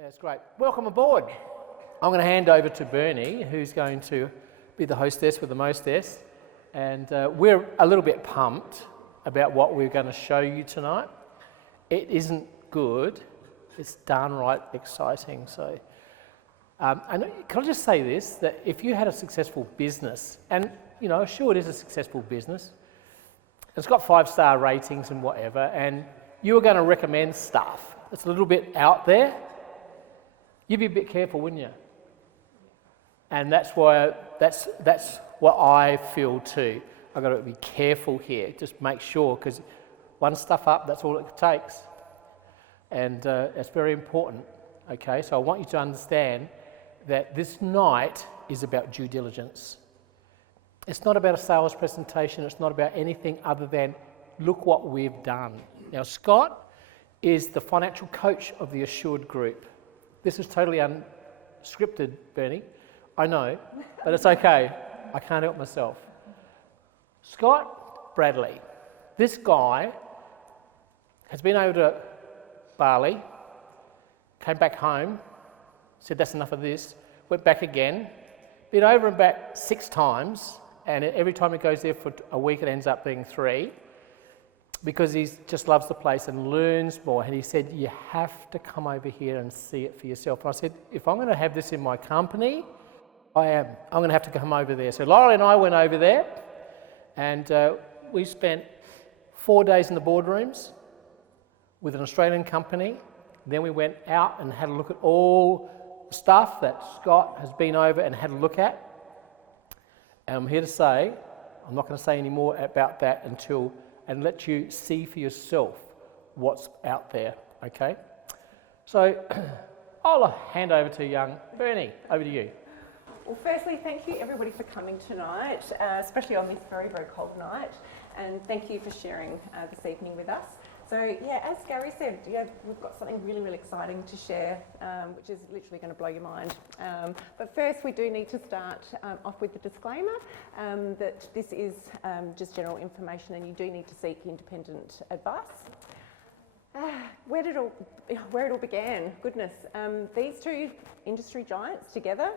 That's great. Welcome aboard. I'm going to hand over to Bernie, who's going to be the hostess with the mostess. And we're a little bit pumped about what we're going to show you tonight. It isn't good, it's downright exciting. So, and can I just say this, that if you had a successful business, and you know, sure it is a successful business, it's got 5-star ratings and whatever, and you were going to recommend stuff that's a little bit out there, you'd be a bit careful, wouldn't you? And that's why, that's what I feel too. I've got to be careful here, just make sure, because one stuff up, that's all it takes. And it's very important, okay? So I want you to understand that this night is about due diligence. It's not about a sales presentation, it's not about anything other than, look what we've done. Now, Scott is the financial coach of the Assured Group. This is totally unscripted, Bernie. I know, but it's okay. I can't help myself. Scott Bradley, this guy has been over to BALI, came back home, said that's enough of this, went back again, been over and back 6 times, and every time he goes there for a week it ends up being 3, because he just loves the place and learns more. And he said, you have to come over here and see it for yourself. And I said, if I'm going to have this in my company, I'm going to have to come over there. So Laura and I went over there, and we spent 4 days in the boardrooms with an Australian company. Then we went out and had a look at all the stuff that Scott has been over and had a look at. And I'm here to say, I'm not going to say any more about that until, and let you see for yourself what's out there, okay? So I'll hand over to young Bernie. Over to you. Well, firstly, thank you everybody for coming tonight, especially on this very, very cold night, and thank you for sharing this evening with us. So yeah, as Gary said, yeah, we've got something really, really exciting to share, which is literally going to blow your mind. But first, we do need to start off with the disclaimer that this is just general information, and you do need to seek independent advice. Where it all began, goodness, these two industry giants together.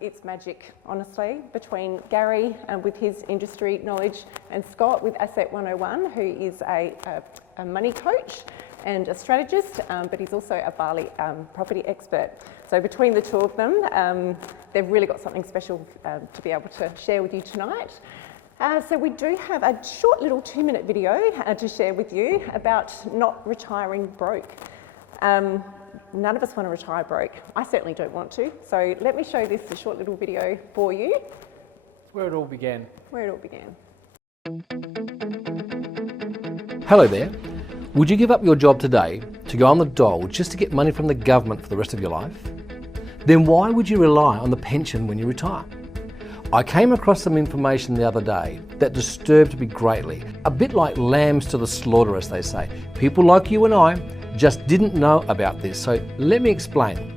It's magic, honestly, between Gary with his industry knowledge and Scott with Asset 101, who is a money coach and a strategist, but he's also a BALI property expert. So between the two of them, they've really got something special to be able to share with you tonight. So we do have a short little 2-minute video to share with you about not retiring broke. None of us want to retire broke. I certainly don't want to. So let me show this short little video for you. Where it all began. Where it all began. Hello there. Would you give up your job today to go on the dole just to get money from the government for the rest of your life? Then why would you rely on the pension when you retire? I came across some information the other day that disturbed me greatly. A bit like lambs to the slaughter, as they say. People like you and I just didn't know about this, so let me explain.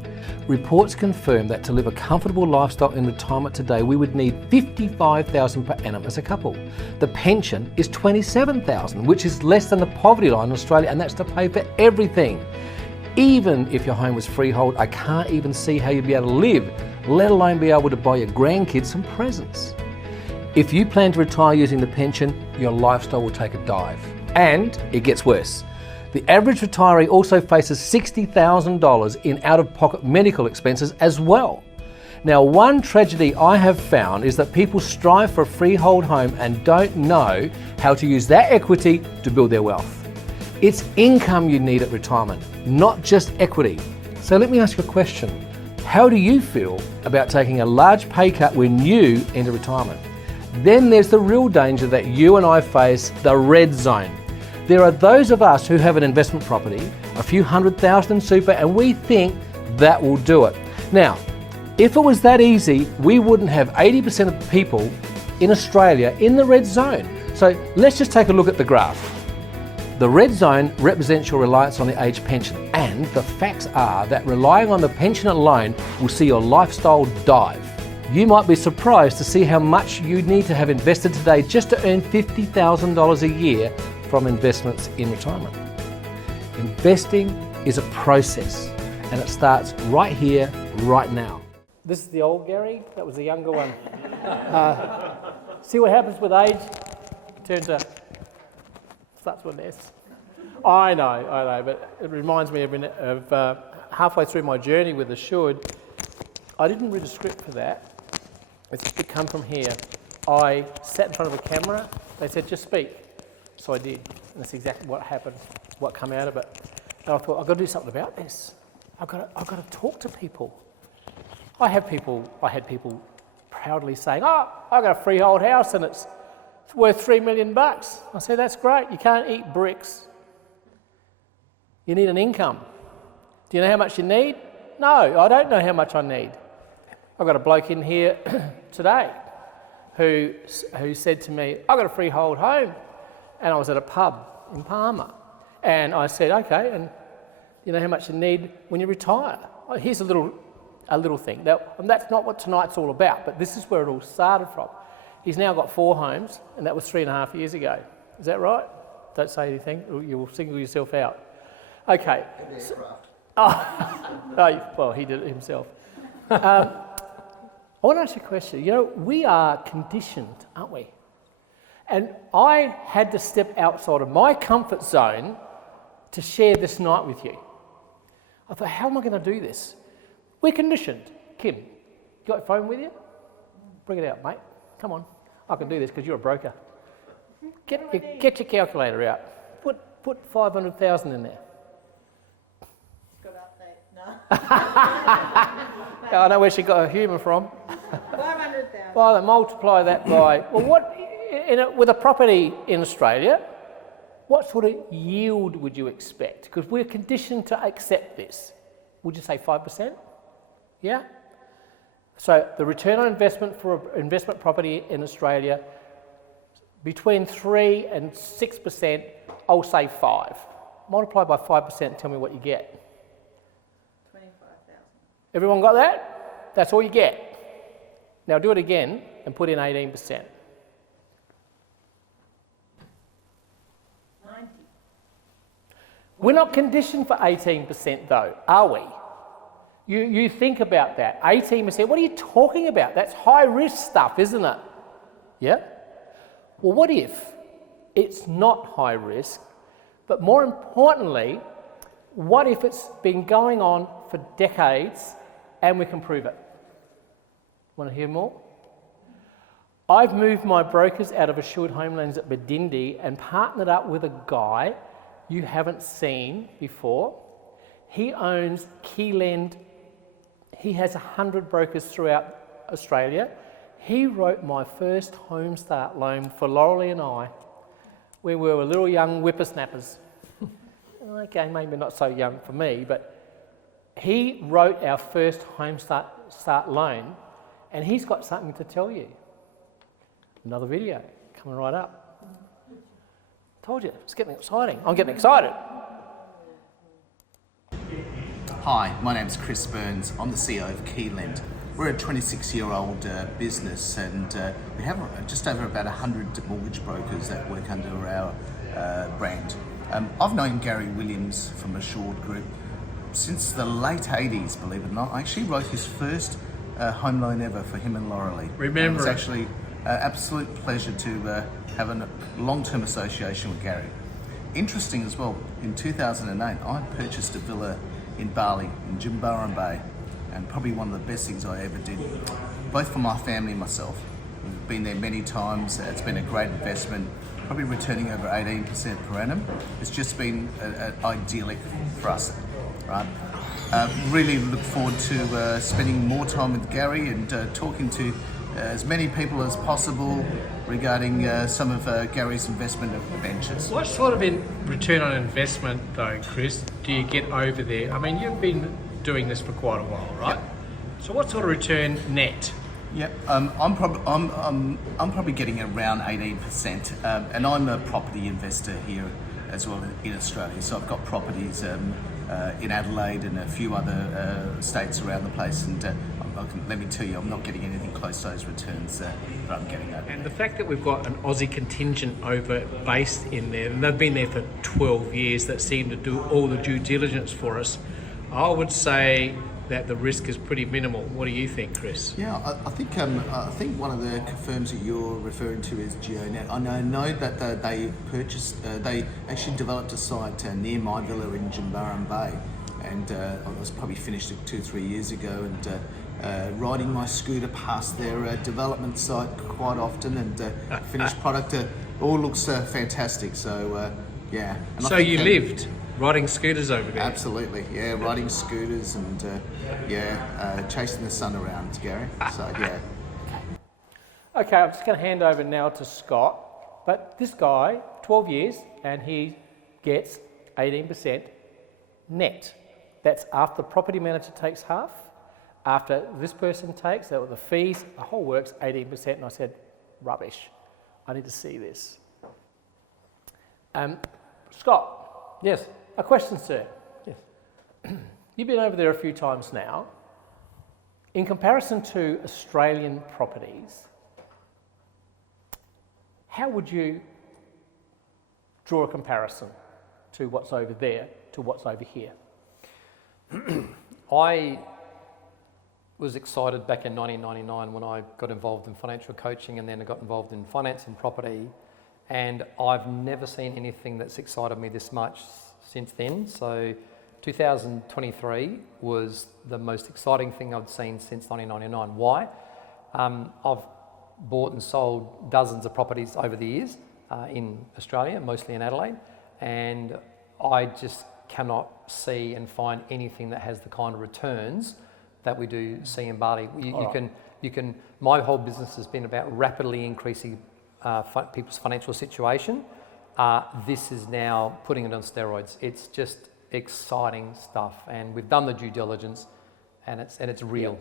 Reports confirm that to live a comfortable lifestyle in retirement today, we would need $55,000 per annum as a couple. The pension is $27,000, which is less than the poverty line in Australia, and that's to pay for everything. Even if your home was freehold, I can't even see how you'd be able to live, let alone be able to buy your grandkids some presents. If you plan to retire using the pension, your lifestyle will take a dive. And it gets worse. The average retiree also faces $60,000 in out-of-pocket medical expenses as well. Now, one tragedy I have found is that people strive for a freehold home and don't know how to use that equity to build their wealth. It's income you need at retirement, not just equity. So let me ask you a question. How do you feel about taking a large pay cut when you enter retirement? Then there's the real danger that you and I face, the red zone. There are those of us who have an investment property, a few $100,000 in super, and we think that will do it. Now, if it was that easy, we wouldn't have 80% of people in Australia in the red zone. So let's just take a look at the graph. The red zone represents your reliance on the age pension, and the facts are that relying on the pension alone will see your lifestyle dive. You might be surprised to see how much you need to have invested today just to earn $50,000 a year from investments in retirement. Investing is a process, and it starts right here, right now. This is the old Gary, that was the younger one. See what happens with age? Starts with an S. I know, but it reminds me of halfway through my journey with the Should, I didn't read a script for that. It come from here. I sat in front of a camera, they said, just speak. So I did, and that's exactly what happened, what came out of it. And I thought, I've got to do something about this. I've got to talk to people. I had people proudly saying, oh, I got a freehold house and it's worth $3 million. I said, that's great, you can't eat bricks. You need an income. Do you know how much you need? No, I don't know how much I need. I've got a bloke in here today who said to me, I've got a freehold home. And I was at a pub in Palmer. And I said, okay, and you know how much you need when you retire? Oh, here's a little thing. Now, and that's not what tonight's all about, but this is where it all started from. He's now got 4 homes, and that was 3.5 years ago. Is that right? Don't say anything, you will single yourself out. Okay. Well, he did it himself. I want to ask you a question. You know, we are conditioned, aren't we? And I had to step outside of my comfort zone to share this night with you. I thought, how am I going to do this? We're conditioned. Kim, you got your phone with you? Bring it out, mate. Come on. I can do this because you're a broker. Get your calculator out. Put 500,000 in there. Got update. No. I know where she got her humour from. 500,000. Well, multiply that by, with a property in Australia, what sort of yield would you expect? Because we're conditioned to accept this. Would you say 5%? Yeah? So the return on investment for an investment property in Australia, between 3 and 6%, I'll say 5. Multiply by 5%, tell me what you get. 25,000. Everyone got that? That's all you get. Now do it again and put in 18%. 90. We're not conditioned for 18% though, are we? You think about that, 18%, what are you talking about? That's high risk stuff, isn't it? Yeah? Well, what if it's not high risk, but more importantly, what if it's been going on for decades and we can prove it? Want to hear more? I've moved my brokers out of Assured Homelands at Badindi and partnered up with a guy you haven't seen before. He owns Keylend. He has 100 brokers throughout Australia. He wrote my first home start loan for Laurelie and I when we were little young whippersnappers. Okay, maybe not so young for me, but he wrote our first home start loan, and he's got something to tell you. Another video coming right up. Told you, it's getting exciting. I'm getting excited. Hi, my name's Chris Burns. I'm the CEO of Keylend. We're a 26-year-old business, and we have just over about 100 mortgage brokers that work under our brand. I've known Gary Williams from Assured Group since the late 80s, believe it or not. I actually wrote his first home loan ever for him and Laurelie. Remember, it was actually an absolute pleasure to have a long-term association with Gary. Interesting as well, in 2008, I purchased a villa in Bali, in Jimbaran Bay, and probably one of the best things I ever did, both for my family and myself. We've been there many times. It's been a great investment, probably returning over 18% per annum. It's just been idyllic for us, right? Really look forward to spending more time with Gary and talking to as many people as possible regarding some of Gary's investment ventures. What sort of return on investment, though, Chris, do you get over there? I mean, you've been doing this for quite a while, right? Yep. So what sort of return net? Yep, I'm probably getting around 18%, and I'm a property investor here as well in Australia. So I've got properties in Adelaide and a few other states around the place, and let me tell you, I'm not getting anything close to those returns that I'm getting over. And the fact that we've got an Aussie contingent based in there, and they've been there for 12 years, that seem to do all the due diligence for us. I would say that the risk is pretty minimal. What do you think, Chris? Yeah, I think one of the firms that you're referring to is GeoNet. I know that they purchased, they actually developed a site near my villa in Jimbaran Bay, and I was probably finished it 2 or 3 years ago, and riding my scooter past their development site quite often, and finished product all looks fantastic. So yeah. And So you lived riding scooters over there? Absolutely, yeah, riding scooters and chasing the sun around, Gary. So yeah. Okay, I'm just going to hand over now to Scott. But this guy, 12 years, and he gets 18% net. That's after the property manager takes half. After this person takes, that were the fees, the whole works 18%. And I said, rubbish. I need to see this. Scott. Yes. A question, sir. Yes. You've been over there a few times now. In comparison to Australian properties, how would you draw a comparison to what's over there to what's over here? I was excited back in 1999 when I got involved in financial coaching, and then I got involved in finance and property, and I've never seen anything that's excited me this much since then. So 2023 was the most exciting thing I've seen since 1999. Why? I've bought and sold dozens of properties over the years in Australia, mostly in Adelaide, and I just cannot see and find anything that has the kind of returns that we do see in Bali. You can. My whole business has been about rapidly increasing people's financial situation. This is now putting it on steroids. It's just exciting stuff, and we've done the due diligence, and it's real. Yeah.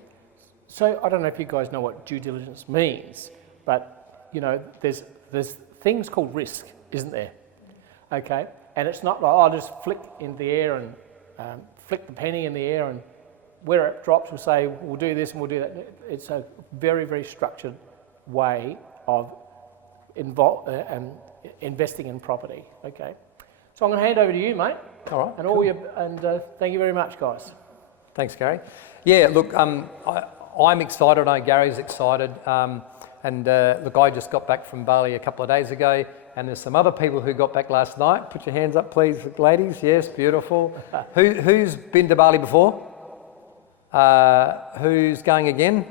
So I don't know if you guys know what due diligence means, but you know, there's things called risk, isn't there? Okay, and it's not like I'll just flick in the air and flick the penny in the air, and where it drops, we'll say we'll do this and we'll do that. It's a very, very structured way of investing in property. Okay, so I'm going to hand over to you, mate. All right. And cool. Thank you very much, guys. Thanks, Gary. Yeah, look, I'm excited. I know Gary's excited. Look, I just got back from Bali a couple of days ago, and there's some other people who got back last night. Put your hands up, please, ladies. Yes, beautiful. Who's been to Bali before? Who's going again?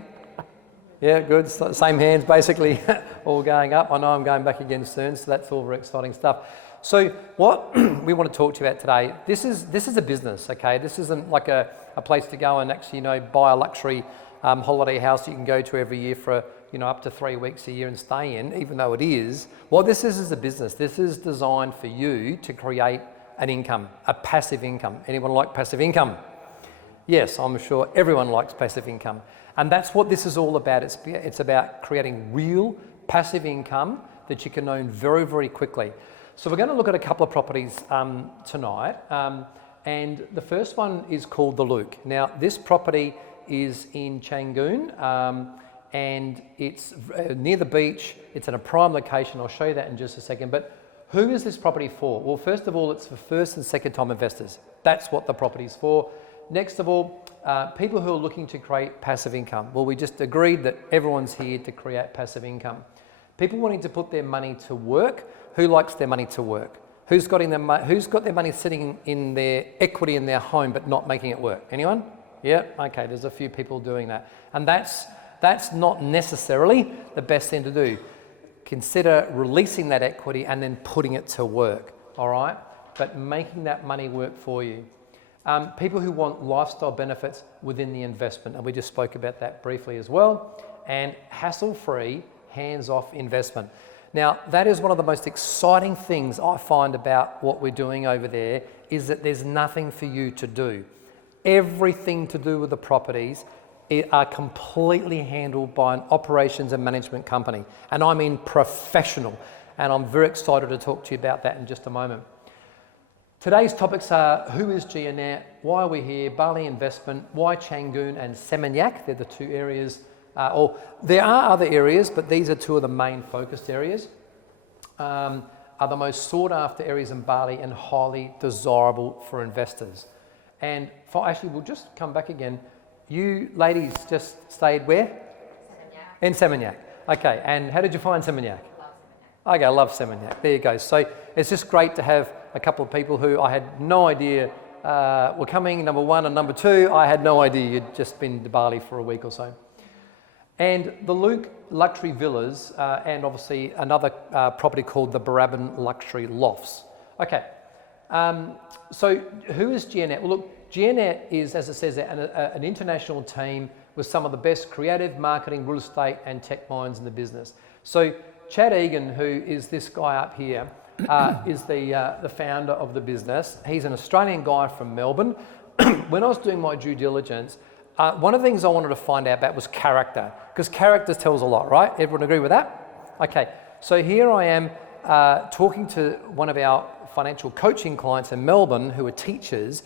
Yeah, good. Same hands, basically, all going up. I know I'm going back again soon, so that's all very exciting stuff. So what we want to talk to you about today, this is a business, okay? This isn't like a place to go and actually, buy a luxury holiday house you can go to every year for, up to 3 weeks a year and stay in, even though it is. What this is a business. This is designed for you to create an income, a passive income. Anyone like passive income? Yes, I'm sure everyone likes passive income. And that's what this is all about. It's about creating real passive income that you can own very, very quickly. So we're going to look at a couple of properties tonight. And the first one is called The Luke. Now, this property is in Changoon, and it's near the beach. It's in a prime location. I'll show you that in just a second. But who is this property for? Well, first of all, it's for first and second time investors. That's what the property is for. Next of all, people who are looking to create passive income. Well, we just agreed that everyone's here to create passive income. People wanting to put their money to work. Who likes their money to work? Who's got their money sitting in their equity in their home but not making it work? Anyone? Yeah, okay, there's a few people doing that. And that's not necessarily the best thing to do. Consider releasing that equity and then putting it to work, all right? But making that money work for you. People who want lifestyle benefits within the investment, and we just spoke about that briefly as well, and hassle-free, hands-off investment. Now, that is one of the most exciting things I find about what we're doing over there, is that there's nothing for you to do. Everything to do with the properties are completely handled by an operations and management company, and I mean professional, and I'm very excited to talk to you about that in just a moment. Today's topics are who is GeoNet, why are we here, Bali investment, why Changoon and Seminyak. They're the two areas, or there are other areas, but these are two of the main focused areas, are the most sought after areas in Bali and highly desirable for investors. And actually, we'll just come back again. You ladies just stayed where? Seminyak. In Seminyak. Okay, and how did you find Seminyak? Okay, I love Seminyak. There you go. So it's just great to have a couple of people who I had no idea were coming, number one, and number two, I had no idea you'd just been to Bali for a week or so. And the Luke Luxury Villas, and obviously another property called the Barabban Luxury Lofts. Okay, so who is GNet? Well, look, GNet is, as it says, an international team with some of the best creative, marketing, real estate and tech minds in the business. So Chad Egan, who is this guy up here, is the founder of the business. He's an Australian guy from Melbourne. When I was doing my due diligence, one of the things I wanted to find out about was character, because character tells a lot, right? Everyone agree with that? Okay, so here I am talking to one of our financial coaching clients in Melbourne who are teachers,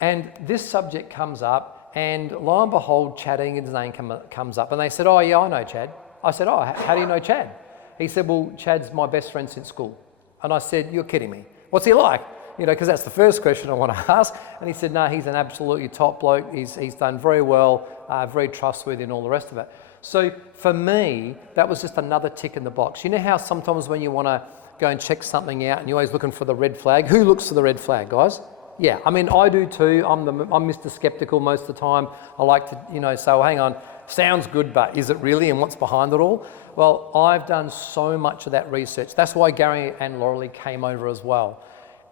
and this subject comes up, and lo and behold, Chad Egan's name comes up, and they said, oh yeah, I know Chad. I said, oh, how do you know Chad? He said, well, Chad's my best friend since school. And I said, you're kidding me. What's he like? You know, because that's the first question I want to ask. And he said, no, he's an absolutely top bloke. He's done very well, very trustworthy and all the rest of it. So for me, that was just another tick in the box. You know how sometimes when you want to go and check something out and you're always looking for the red flag? Who looks for the red flag, guys? Yeah, I mean, I do too. I'm Mr. Skeptical most of the time. I like to, you know, say, well, hang on, sounds good, but is it really, and what's behind it all? Well, I've done so much of that research. That's why Gary and Laurelie came over as well.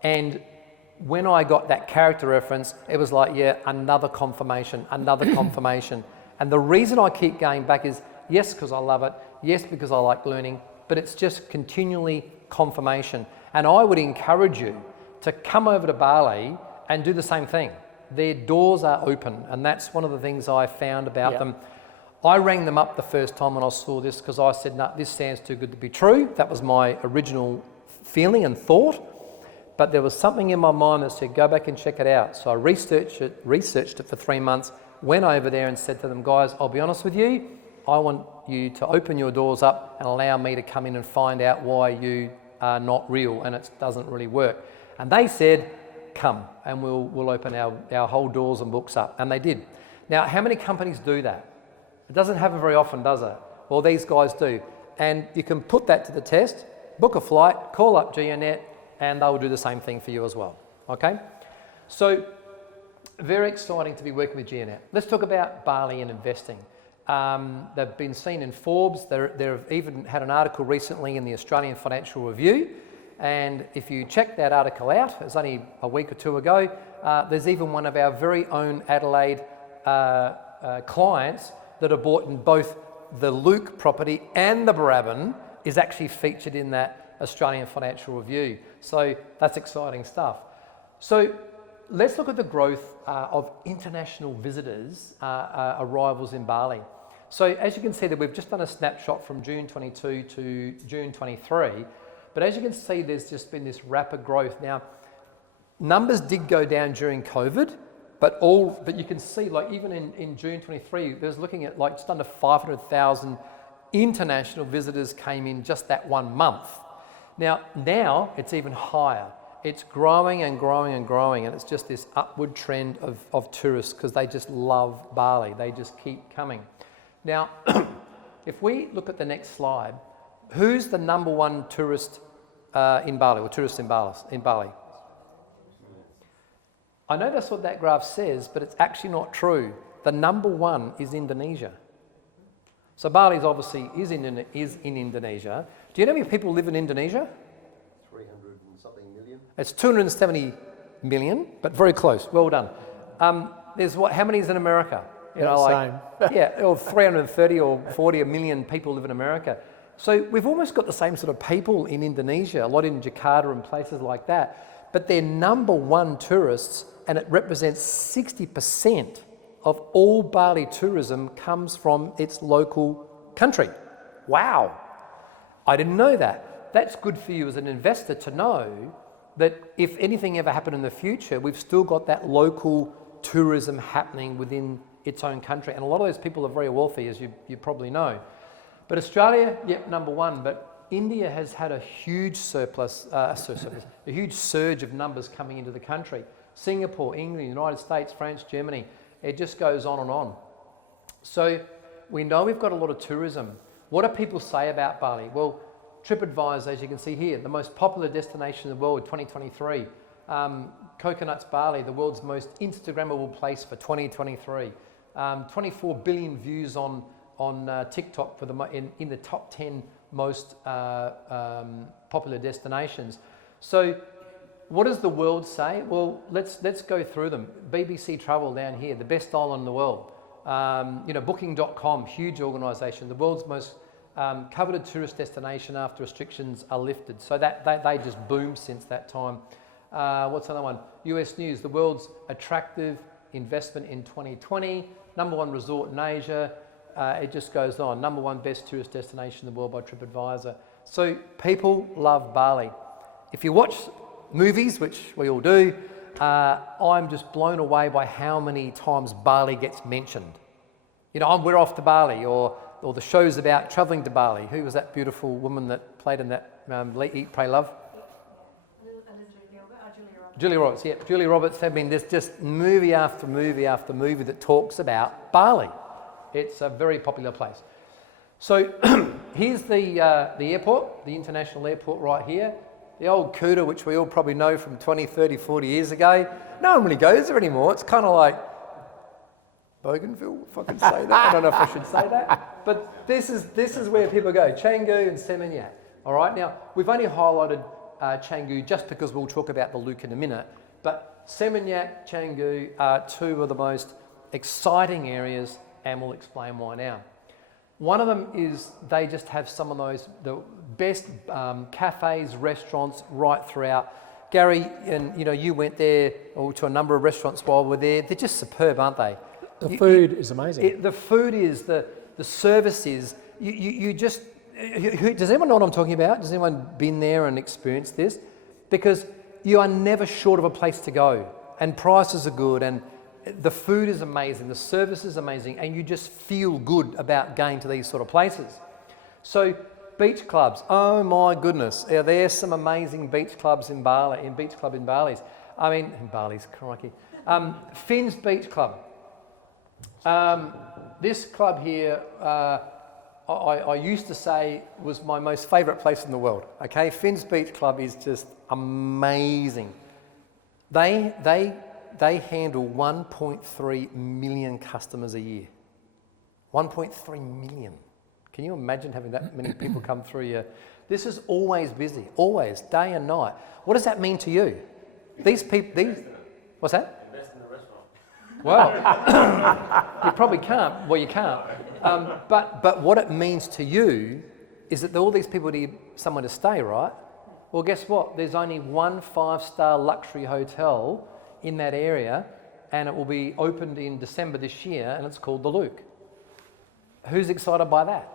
And when I got that character reference, it was like, yeah, another confirmation, another confirmation. And the reason I keep going back is, yes, because I love it, yes, because I like learning, but it's just continually confirmation. And I would encourage you to come over to Bali and do the same thing. Their doors are open, and that's one of the things I found about them. I rang them up the first time when I saw this because I said, no, this sounds too good to be true. That was my original feeling and thought. But there was something in my mind that said, go back and check it out. So I researched it for 3 months, went over there and said to them, guys, I'll be honest with you, I want you to open your doors up and allow me to come in and find out why you are not real and it doesn't really work. And they said, come and we'll open our whole doors and books up. And they did. Now, how many companies do that? It doesn't happen very often, does it? Well, these guys do. And you can put that to the test, book a flight, call up GNet, and they'll do the same thing for you as well, okay? So, very exciting to be working with GNet. Let's talk about Bali and investing. They've been seen in Forbes. They've even had an article recently in the Australian Financial Review. And if you check that article out, it was only a week or two ago, there's even one of our very own Adelaide clients that are bought in both the Luke property and the Barabban is actually featured in that Australian Financial Review. So that's exciting stuff. So let's look at the growth of international visitors arrivals in Bali. So as you can see that we've just done a snapshot from June 22 to June 23, but as you can see there's just been this rapid growth. Now, numbers did go down during COVID, but you can see, like even in June 23, there's looking at like just under 500,000 international visitors came in just that 1 month. Now it's even higher. It's growing and growing and growing, and it's just this upward trend of tourists because they just love Bali. They just keep coming. Now, if we look at the next slide, who's the number one tourist in Bali, or tourists in Bali? I know that's what that graph says, but it's actually not true. The number one is Indonesia. So Bali obviously is in Indonesia. Do you know how many people live in Indonesia? 300 and something million. It's 270 million, but very close. Well done. There's how many is in America? Same. Yeah, or 330 or 40 million people live in America. So we've almost got the same sort of people in Indonesia, a lot in Jakarta and places like that. But they're number one tourists, and it represents 60% of all Bali tourism comes from its local country. Wow. I didn't know that. That's good for you as an investor to know that if anything ever happened in the future, we've still got that local tourism happening within its own country. And a lot of those people are very wealthy, as you probably know. But Australia, yep, number one. But India has had a huge a huge surge of numbers coming into the country. Singapore, England, United States, France, Germany. It just goes on and on. So we know we've got a lot of tourism. What do people say about Bali? Well, TripAdvisor, as you can see here, the most popular destination in the world, 2023. Coconuts Bali, the world's most Instagrammable place for 2023. 24 billion views on TikTok for in the top 10 most popular destinations. So what does the world say? Well, let's go through them. BBC Travel down here, the best island in the world. Booking.com, huge organisation, the world's most coveted tourist destination after restrictions are lifted. So they just boomed since that time. What's another one? US News, the world's attractive investment in 2020, #1 resort in Asia. It just goes on. #1 best tourist destination in the world by TripAdvisor. So people love Bali. If you watch movies, which we all do, I'm just blown away by how many times Bali gets mentioned. We're off to Bali, or the shows about travelling to Bali. Who was that beautiful woman that played in that Eat, Pray, Love? Julia Roberts, yeah. Julia Roberts, there's just movie after movie after movie that talks about Bali. It's a very popular place. So here's the airport, the international airport right here. The old Kuta, which we all probably know from 20, 30, 40 years ago. No one really goes there anymore. It's kind of like Bougainville, if I can say that. I don't know if I should say that. But this is where people go, Canggu and Seminyak. All right, now we've only highlighted Canggu just because we'll talk about the Luke in a minute. But Seminyak, Canggu are two of the most exciting areas, and we'll explain why now. One of them is they just have some of the best cafes, restaurants right throughout. Gary, and you went there to a number of restaurants while we're there. They're just superb, aren't they? The food is amazing. The food is, the service is. You just. Does anyone know what I'm talking about? Has anyone been there and experienced this? Because you are never short of a place to go, and prices are good, and the food is amazing, the service is amazing, and you just feel good about going to these sort of places. So beach clubs, oh my goodness, there's some amazing beach clubs in Bali, in Bali's. In Bali's, crikey. Finn's Beach Club. This club here, I used to say was my most favourite place in the world. Okay, Finn's Beach Club is just amazing. They handle 1.3 million customers a year. 1.3 million. Can you imagine having that many people come through here? This is always busy, always, day and night. What does that mean to you? These people, what's that? Invest in the restaurant. Well, you probably can't. Well, you can't. But what it means to you is that all these people need somewhere to stay, right? Well, guess what? There's only one 5-star luxury hotel in that area, and it will be opened in December this year, and it's called the Luke. Who's excited by that?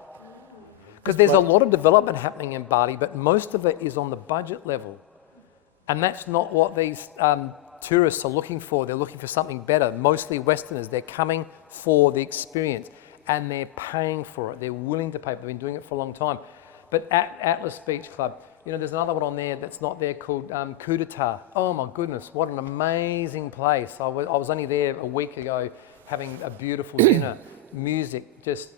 Because there's a lot of development happening in Bali, but most of it is on the budget level. And that's not what these tourists are looking for. They're looking for something better. Mostly Westerners. They're coming for the experience, and they're paying for it. They're willing to pay. They've been doing it for a long time. But at Atlas Beach Club, there's another one on there that's not there called Kudata. Oh my goodness, what an amazing place. I was only there a week ago having a beautiful dinner. Music, just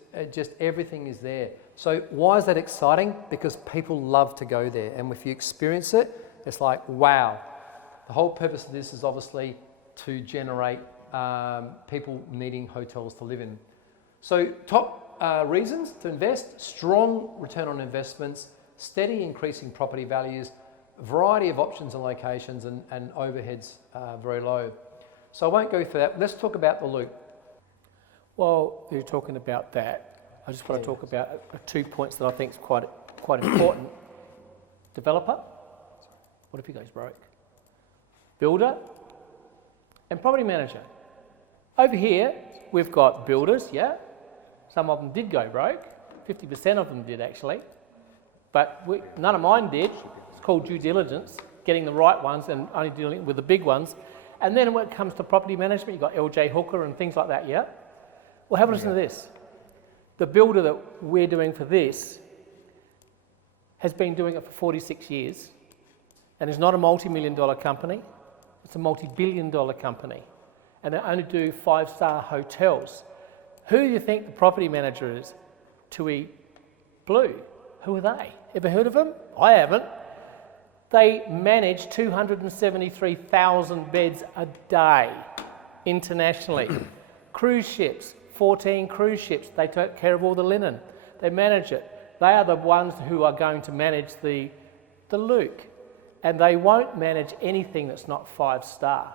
everything is there. So why is that exciting? Because people love to go there. And if you experience it, it's like, wow. The whole purpose of this is obviously to generate people needing hotels to live in. So top reasons to invest: strong return on investments, steady increasing property values, variety of options and locations, and overheads very low. So I won't go through that. Let's talk about the Loop. Well, you're talking about that. I just want to talk about 2 points that I think is quite important. Developer. What if he goes broke? Builder and property manager. Over here, we've got builders, yeah. Some of them did go broke. 50% of them did actually. But none of mine did. It's called due diligence, getting the right ones and only dealing with the big ones. And then when it comes to property management, you've got LJ Hooker and things like that, yeah? Well, have a listen to this. The builder that we're doing for this has been doing it for 46 years and is not a multi-million-dollar company. It's a multi-billion-dollar company, and they only do 5-star hotels. Who do you think the property manager is? TUI Blue. Who are they? Ever heard of them? I haven't. They manage 273,000 beds a day internationally. Cruise ships, 14 cruise ships. They take care of all the linen. They manage it. They are the ones who are going to manage the Luke, and they won't manage anything that's not 5-star.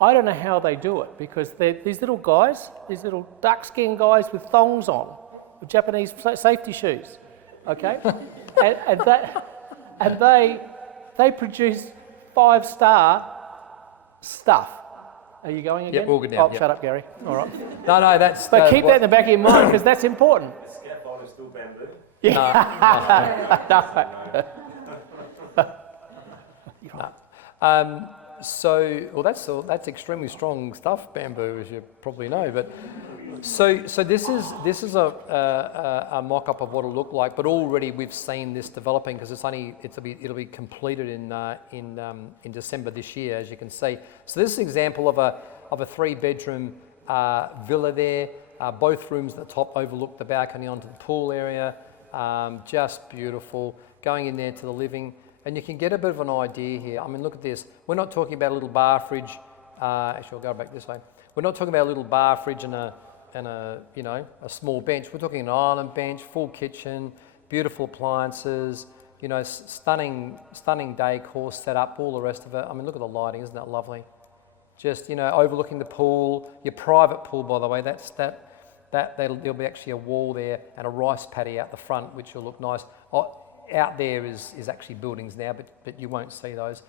I don't know how they do it, because they're these little guys, these little dark-skinned guys with thongs on, with Japanese safety shoes, okay? and they produce 5-star stuff. Are you going again? Yep, we'll go down. Oh, shut up, Gary. All right. No, that's... But keep that in the back of your mind, because that's important. The scaffold is still bamboo. Well, that's extremely strong stuff, bamboo, as you probably know. But so this is a mock-up of what it'll look like. But already we've seen this developing, because it'll be completed in December this year, as you can see. So this is an example of a 3-bedroom villa there. Both rooms at the top overlook the balcony onto the pool area. Just beautiful. Going in there to the living. And you can get a bit of an idea here. I mean, look at this. We're not talking about a little bar fridge. Actually, I'll go back this way. We're not talking about a little bar fridge and a small bench. We're talking an island bench, full kitchen, beautiful appliances, stunning decor set up, all the rest of it. I mean, look at the lighting. Isn't that lovely? Just, overlooking the pool, your private pool, by the way. There'll be actually a wall there and a rice paddy out the front, which will look nice. Out there is actually buildings now, but you won't see those.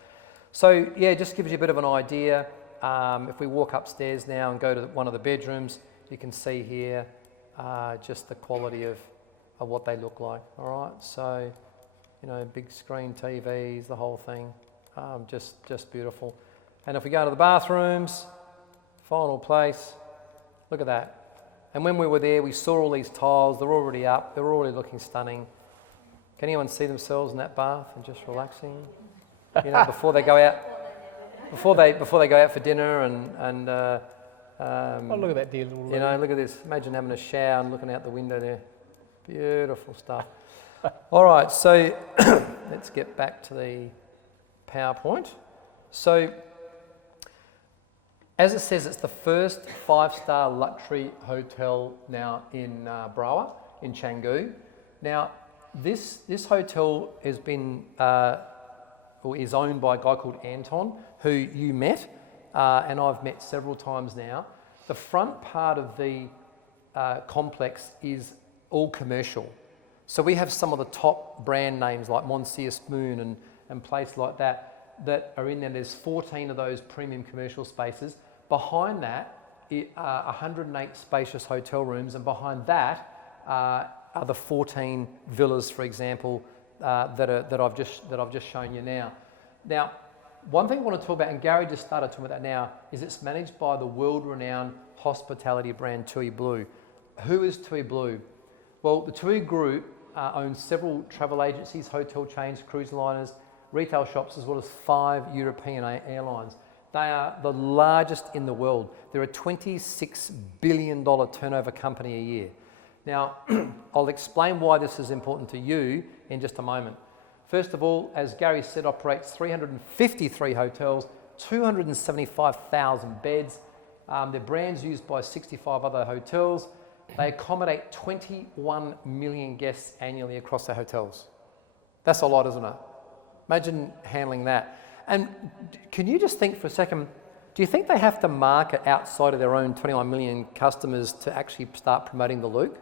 So yeah, just gives you a bit of an idea. If we walk upstairs now and go to one of the bedrooms, you can see here just the quality of what they look like. All right, so big screen TVs, the whole thing, just beautiful. And if we go to the bathrooms, final place, look at that. And when we were there, we saw all these tiles. They're already up. They're already looking stunning. Can anyone see themselves in that bath and just relaxing? Before they go out, before they go out for dinner and Oh, look at that dear little room. look at this. Imagine having a shower and looking out the window there. Beautiful stuff. All right, so let's get back to the PowerPoint. So, as it says, it's the first 5-star luxury hotel now in Brawa, in Canggu. Now, this hotel has been, or is owned by a guy called Anton, who you met, and I've met several times now. The front part of the complex is all commercial. So we have some of the top brand names like Monsieur Spoon and places like that are in there. There's 14 of those premium commercial spaces. Behind that are 108 spacious hotel rooms, and behind that are the 14 villas, for example, that I've just shown you now. Now, one thing I want to talk about, and Gary just started talking about that now, is it's managed by the world-renowned hospitality brand TUI Blue. Who is TUI Blue? Well, the TUI Group owns several travel agencies, hotel chains, cruise liners, retail shops, as well as 5 European airlines. They are the largest in the world. They're a $26 billion turnover company a year. Now, I'll explain why this is important to you in just a moment. First of all, as Gary said, operates 353 hotels, 275,000 beds. Their brand's used by 65 other hotels. They accommodate 21 million guests annually across their hotels. That's a lot, isn't it? Imagine handling that. And can you just think for a second, do you think they have to market outside of their own 21 million customers to actually start promoting the Luke?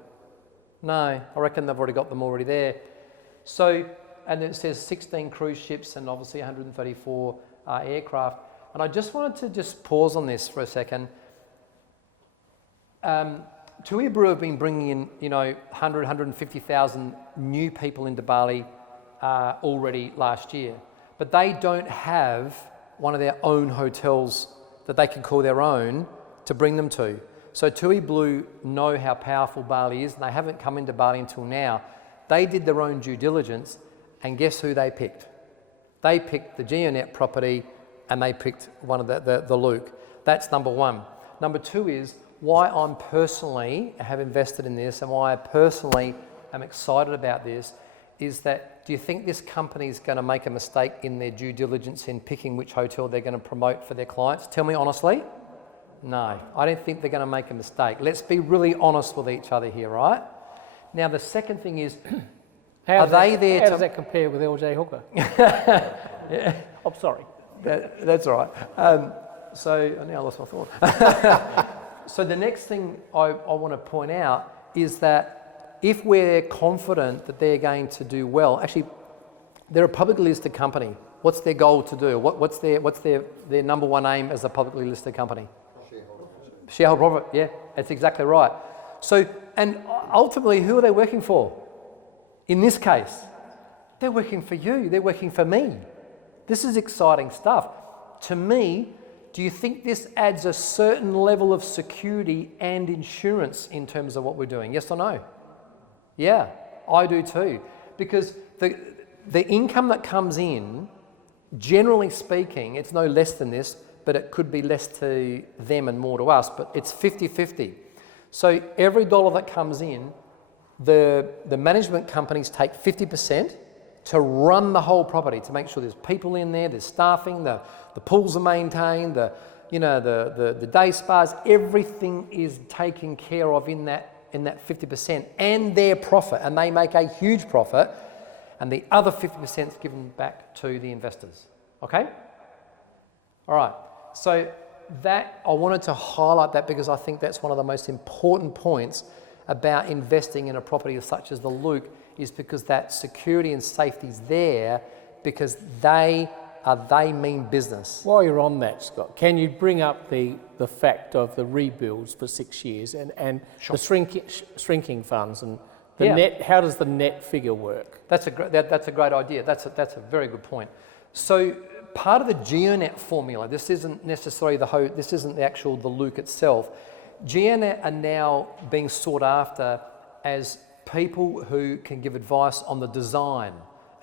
No, I reckon they've already got them already there. So, and it says 16 cruise ships and obviously 134 aircraft. And I just wanted to just pause on this for a second. TUI Blue have been bringing in, 150,000 new people into Bali already last year. But they don't have one of their own hotels that they can call their own to bring them to. So TUI Blue know how powerful Bali is, and they haven't come into Bali until now. They did their own due diligence, and guess who they picked? They picked the Geonet property and they picked one of the Luke. That's number one. Number two is why I'm personally have invested in this and why I personally am excited about this is that do you think this company is going to make a mistake in their due diligence in picking which hotel they're going to promote for their clients? Tell me honestly. No, I don't think they're going to make a mistake. Let's be really honest with each other here, right? Now, the second thing is, How does that compare with LJ Hooker? I'm sorry. That's all right. So now I lost my thought. So the next thing I want to point out is that if we're confident that they're going to do well, actually, they're a publicly listed company. What's their goal to do? What's their number one aim as a publicly listed company? Shareholder profit. Yeah, that's exactly right. So, and ultimately, who are they working for? In this case, they're working for you. They're working for me. This is exciting stuff. To me, do you think this adds a certain level of security and insurance in terms of what we're doing? Yes or no? Yeah, I do too. Because the income that comes in, generally speaking, it's no less than this, but it could be less to them and more to us, but it's 50-50. So every dollar that comes in, the management companies take 50% to run the whole property, to make sure there's people in there, there's staffing, the pools are maintained, the day spas, everything is taken care of in that 50%, and their profit, and they make a huge profit, and the other 50% is given back to the investors. Okay? All right. So that I wanted to highlight that because I think that's one of the most important points about investing in a property such as the Luke, is because that security and safety is there because they mean business. While you're on that, Scott, can you bring up the fact of the rebuilds for 6 years and Sure. the shrinking funds and the Yeah. net? How does the net figure work? That's a great idea. That's a very good point. So part of the GeoNet formula, this isn't necessarily the Luke itself. GeoNet are now being sought after as people who can give advice on the design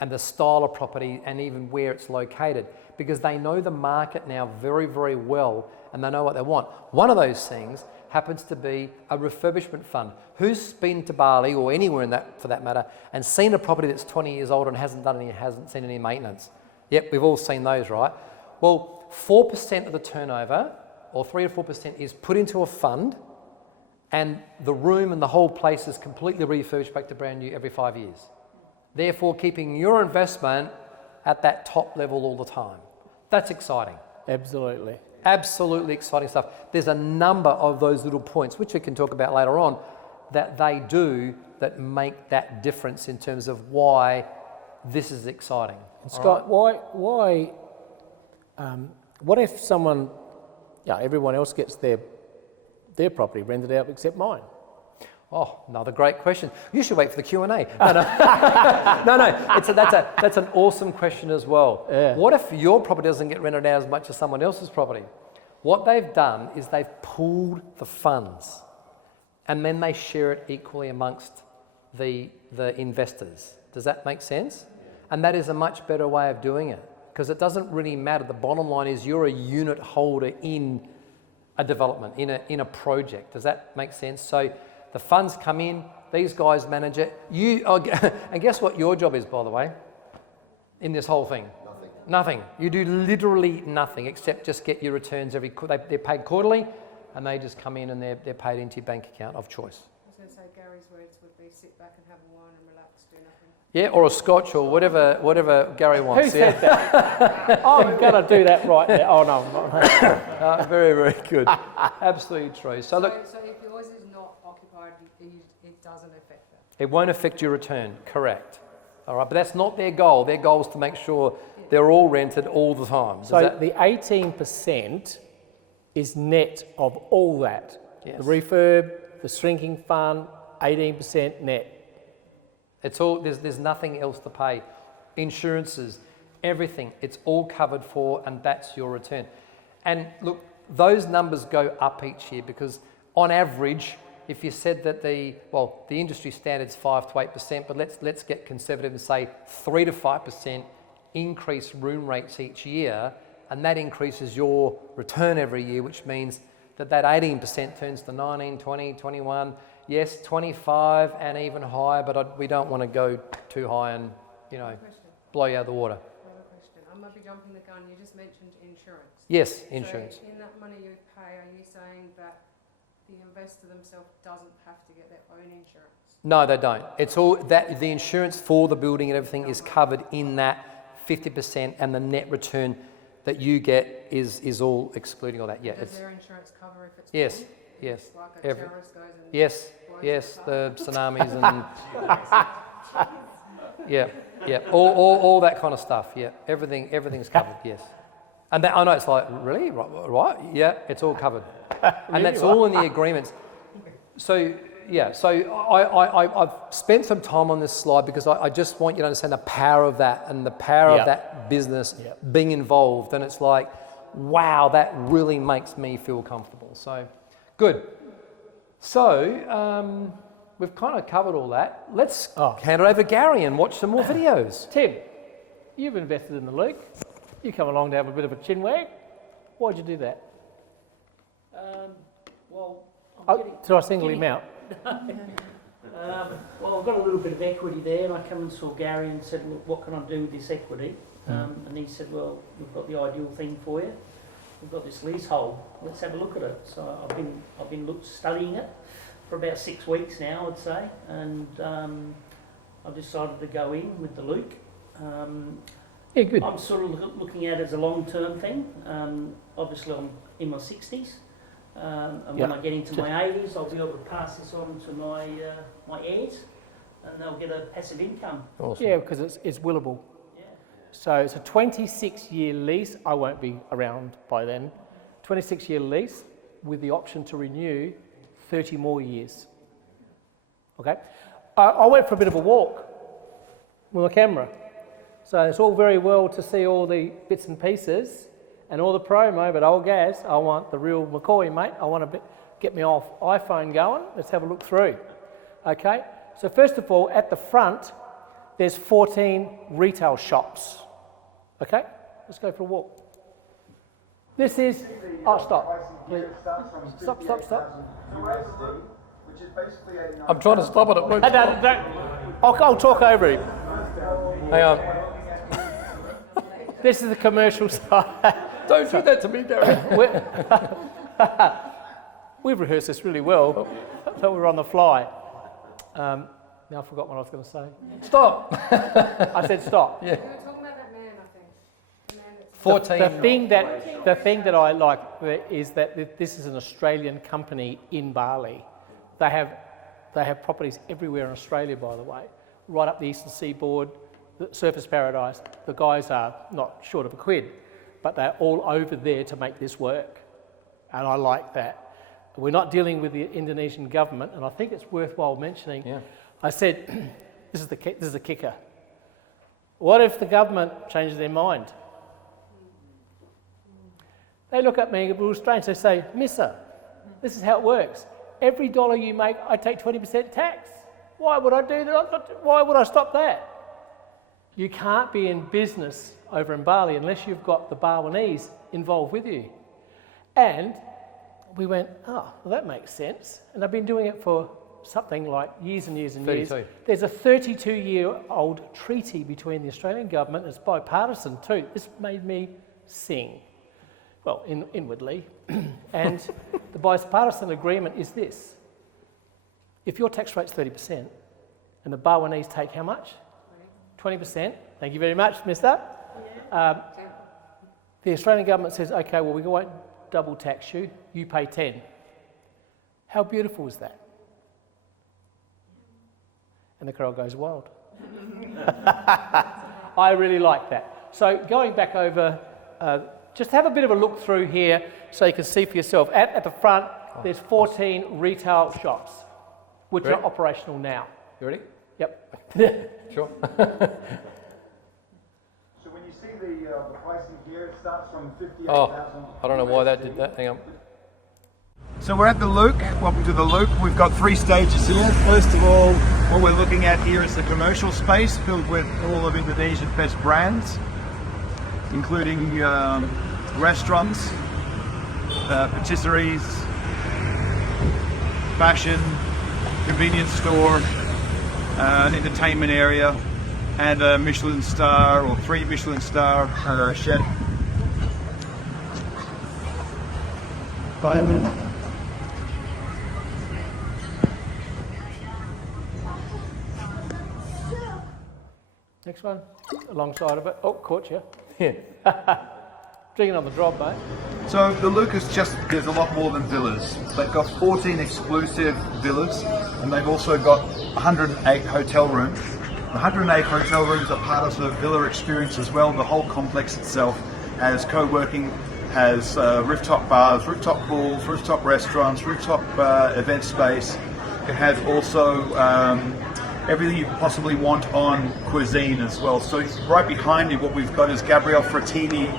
and the style of property and even where it's located, because they know the market now very, very well and they know what they want. One of those things happens to be a refurbishment fund. Who's been to Bali or anywhere in that, for that matter, and seen a property that's 20 years old and hasn't seen any maintenance? Yep, we've all seen those, right? Well, 4% of the turnover, or 3 or 4%, is put into a fund, and the room and the whole place is completely refurbished back to brand new every 5 years. Therefore, keeping your investment at that top level all the time. That's exciting. Absolutely. Absolutely exciting stuff. There's a number of those little points, which we can talk about later on, that they do that make that difference in terms of why this is exciting. Scott, why? What if someone, everyone else gets their property rented out except mine? Oh, another great question. You should wait for the Q&A. No, that's an awesome question as well. Yeah. What if your property doesn't get rented out as much as someone else's property? What they've done is they've pooled the funds and then they share it equally amongst the investors. Does that make sense? And that is a much better way of doing it because it doesn't really matter. The bottom line is you're a unit holder in a development, in a project. Does that make sense? So the funds come in, these guys manage it. And guess what your job is, by the way, in this whole thing? Nothing. You do literally nothing except just get your returns they're paid quarterly, and they just come in and they're paid into your bank account of choice. I was going to say Gary's words would be sit back and have a wine and relax, do nothing. Yeah, or a scotch or whatever Gary wants. Who said that? I'm going to do that right now. Oh, no, I'm not. Very, very good. Absolutely true. So look, So if yours is not occupied, it doesn't affect that. it won't affect your return, correct. All right, but that's not their goal. Their goal is to make sure they're all rented all the time. So the 18% is net of all that. Yes. The refurb, the shrinking fund, 18% net. It's all, there's nothing else to pay. Insurances, everything, it's all covered for, and that's your return. And look, those numbers go up each year because on average, if you said that the industry standard's 5 to 8%, but let's get conservative and say 3 to 5% increase room rates each year, and that increases your return every year, which means that 18% turns to 19, 20, 21, yes, 25 and even higher, but we don't want to go too high and, Question. blow you out of the water. I have a question. I might be jumping the gun. You just mentioned insurance. Yes, insurance. So in that money you pay, are you saying that the investor themselves doesn't have to get their own insurance? No, they don't. It's all that the insurance for the building and everything is covered in that 50%, and the net return that you get is all excluding all that. Yeah. Does their insurance cover if it's Yes, bombed? yes. It's like a terrorist goes and Yes, blows yes, it up? the tsunamis and yeah, all that kind of stuff. Yeah, everything's covered. Yes, and that, I know it's like really right. Yeah, it's all covered, and that's all in the agreements. So yeah, so I've spent some time on this slide because I just want you to understand the power of that and the power of that business being involved, and it's like, wow, that really makes me feel comfortable. So good. So we've kind of covered all that. Let's hand it over to Gary and watch some more videos. Tim, you've invested in the Luke. You come along to have a bit of a chin wag. Why'd you do that? Did I single him out? Well, I've got a little bit of equity there, and I come and saw Gary and said, "Look, what can I do with this equity?" And he said, "Well, we've got the ideal thing for you. We've got this leasehold. Let's have a look at it." So I've been studying it for about 6 weeks now, I'd say, and I've decided to go in with the Luke. Yeah, good. I'm sort of looking at it as a long-term thing. Obviously, I'm in my 60s. And when I get into my 80s, I'll be able to pass this on to my heirs, and they'll get a passive income. Awesome. Yeah, because it's willable. Yeah. So it's a 26-year lease. I won't be around by then. 26-year lease with the option to renew 30 more years. Okay. I went for a bit of a walk with my camera. So it's all very well to see all the bits and pieces and all the promo, but old gas, I want the real McCoy, mate. I want to get me off iPhone going. Let's have a look through. Okay. So first of all, at the front, there's 14 retail shops. Okay. Let's go for a walk. This is. Oh, stop. Please. Stop. I'm trying to stop it. It won't stop. No. I'll talk over him. Hang on. This is the commercial side. Don't do that to me, Gary. We've rehearsed this really well, so we're on the fly. Now I forgot what I was going to say. Stop. I said stop. Yeah. We were talking about that man, I think. The man that's 14. The thing that I like is that this is an Australian company in Bali. They have properties everywhere in Australia, by the way, right up the eastern seaboard, the Surfers Paradise. The guys are not short of a quid, but they're all over there to make this work, and I like that. We're not dealing with the Indonesian government, and I think it's worthwhile mentioning. Yeah. I said, this is the kicker. What if the government changes their mind? They look at me a little strange. They say, "Mister, this is how it works. Every dollar you make, I take 20% tax. Why would I do that? Why would I stop that?" You can't be in business over in Bali unless you've got the Balinese involved with you. And we went, oh, well, that makes sense. And I've been doing it for something like years and years and 32. years. There's a 32-year-old treaty between the Australian government, and it's bipartisan too. This made me sing, well, inwardly. And the bipartisan agreement is this. If your tax rate's 30% and the Balinese take how much? 20%. Thank you very much, mister. The Australian government says, okay, well, we won't double tax you. You pay 10. How beautiful is that? And the crowd goes wild. I really like that. So going back over, just have a bit of a look through here so you can see for yourself. At the front, there's 14 retail shops, which are operational now. You ready? Yep. Sure. So when you see the pricing here, it starts from 58,000. Oh, I don't know why that did that. Hang on. So we're at the Luke. Welcome to the Luke. We've got 3 stages here. First of all, what we're looking at here is the commercial space filled with all of Indonesia's best brands, including restaurants, patisseries, fashion, convenience store, entertainment area, and a Michelin star or 3 Michelin star chef. Next one, alongside of it. Oh, caught you. Yeah. Drinking on the drop, mate. So the Look is there's a lot more than villas. They've got 14 exclusive villas, and they've also got 108 hotel rooms. The 108 hotel rooms are part of the villa experience as well. The whole complex itself has co-working, has rooftop bars, rooftop pools, rooftop restaurants, rooftop event space. It has also everything you possibly want on cuisine as well. So right behind me, what we've got is Gabriele Frattini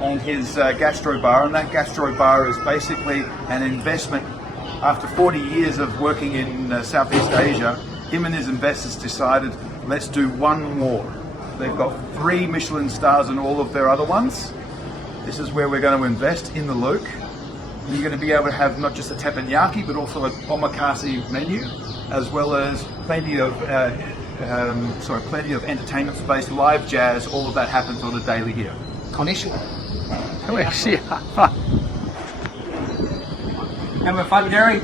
and his gastro bar, and that gastro bar is basically an investment. After 40 years of working in Southeast Asia, him and his investors decided, let's do one more. They've got 3 Michelin stars in all of their other ones. This is where we're going to invest in the Look. You're going to be able to have not just a teppanyaki, but also a omakase menu, as well as plenty of entertainment space, live jazz. All of that happens on a daily here. Konnichiwa. Having fun, Gary?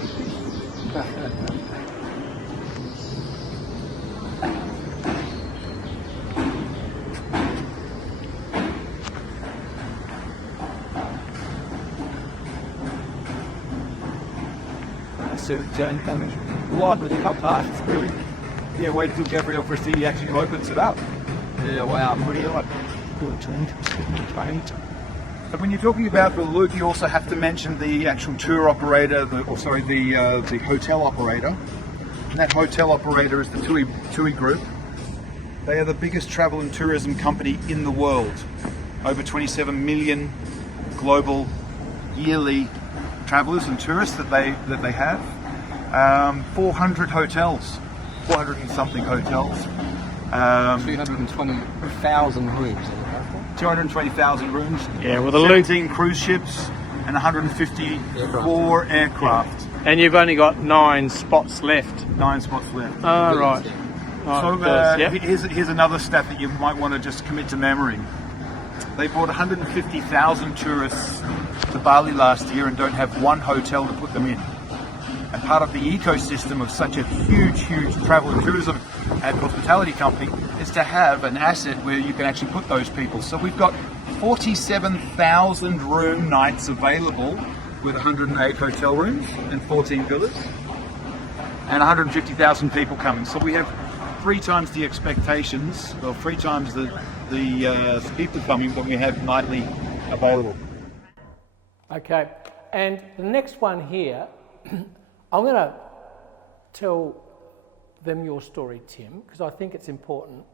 Yeah, wait till Gabriele Frattini actually opens it up. Yeah, wow, pretty hot. But when you're talking about the Look, you also have to mention the actual tour operator, the hotel operator. And that hotel operator is the TUI Group. They are the biggest travel and tourism company in the world. Over 27 million global yearly travelers and tourists that they have. 400 hotels, 400 and something hotels. 320,000 rooms. 220,000 rooms. Yeah, well, the 17 cruise ships and 154 aircraft. And you've only got 9 spots left. 9 spots left. Oh, right. So here's another stat that you might want to just commit to memory. They brought 150,000 tourists to Bali last year and don't have one hotel to put them in. And part of the ecosystem of such a huge travel and tourism and hospitality company is to have an asset where you can actually put those people. So we've got 47,000 room nights available with 108 hotel rooms and 14 villas and 150,000 people coming. So we have 3 times the expectations, well, 3 times the people coming that we have nightly available. Okay, and the next one here, I'm going to tell them your story, Tim, because I think it's important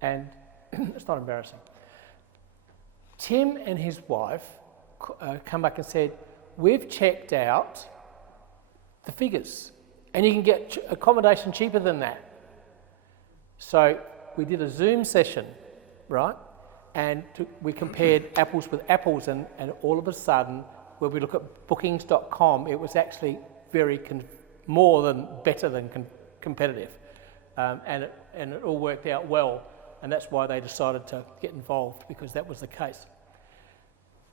and it's not embarrassing. Tim and his wife come back and said, we've checked out the figures and you can get accommodation cheaper than that. So we did a Zoom session, right? And we compared apples with apples, and all of a sudden, when we look at bookings.com, it was actually better than competitive, and it all worked out well, and that's why they decided to get involved, because that was the case.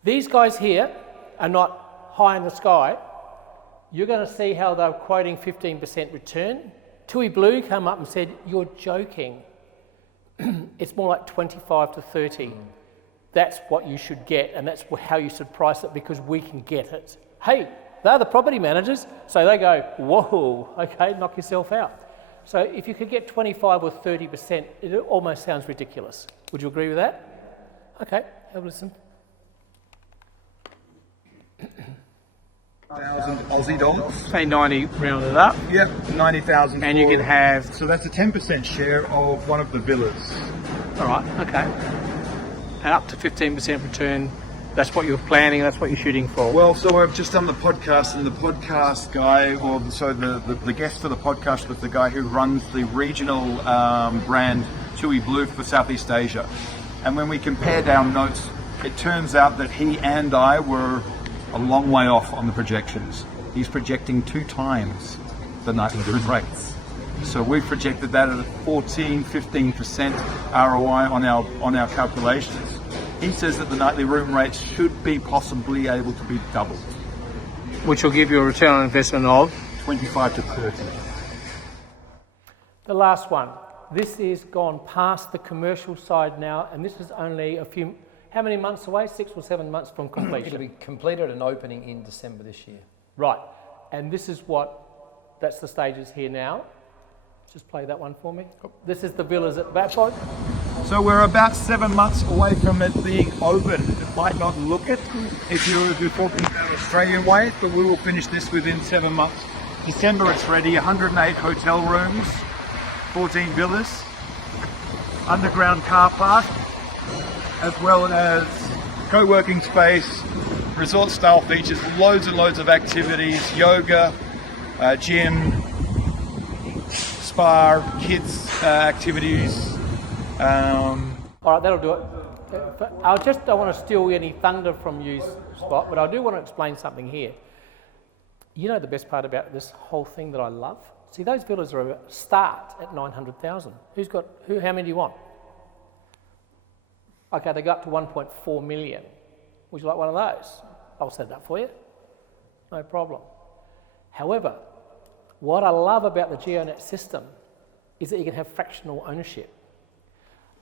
These guys here are not high in the sky. You're going to see how they're quoting 15% return. TUI Blue come up and said, "You're joking. It's more like 25 to 30. That's what you should get, and that's how you should price it, because we can get it." Hey, they're the property managers, so they go, whoa, okay, knock yourself out. So if you could get 25 or 30%, it almost sounds ridiculous. Would you agree with that? Okay, have a listen. 1,000 Aussie dollars. Say 90 rounded up. Yep, 90,000. And you can have... So that's a 10% share of one of the villas. All right, okay. And up to 15% return. That's what you're planning, that's what you're shooting for. Well, so I've just done the podcast, and the podcast guy, the guest for the podcast was the guy who runs the regional brand TUI Blue for Southeast Asia. And when we compared our notes it turns out that he and I were a long way off on the projections. He's projecting 2 times the nightly room rates. So we projected that at a 14-15% ROI on our calculations. He says that the nightly room rates should be possibly able to be doubled. Which will give you a return on investment of? 25 to 30. The last one. This is gone past the commercial side now, and this is only how many months away? 6 or 7 months from completion. It'll be completed and opening in December this year. Right, and this is that's the stages here now. Just play that one for me. This is the villas at Batford. So we're about 7 months away from it being open. It might not look it if you're talking about Australian way, but we will finish this within 7 months. December it's ready, 108 hotel rooms, 14 villas, underground car park, as well as co-working space, resort style features, loads and loads of activities, yoga, gym, spa, kids activities. All right, that'll do it. I don't want to steal any thunder from you, Spot, but I do want to explain something here. You know the best part about this whole thing that I love? See, those villas start at 900,000. How many do you want? Okay, they go up to 1.4 million. Would you like one of those? I'll set it up for you. No problem. However, what I love about the GeoNet system is that you can have fractional ownership.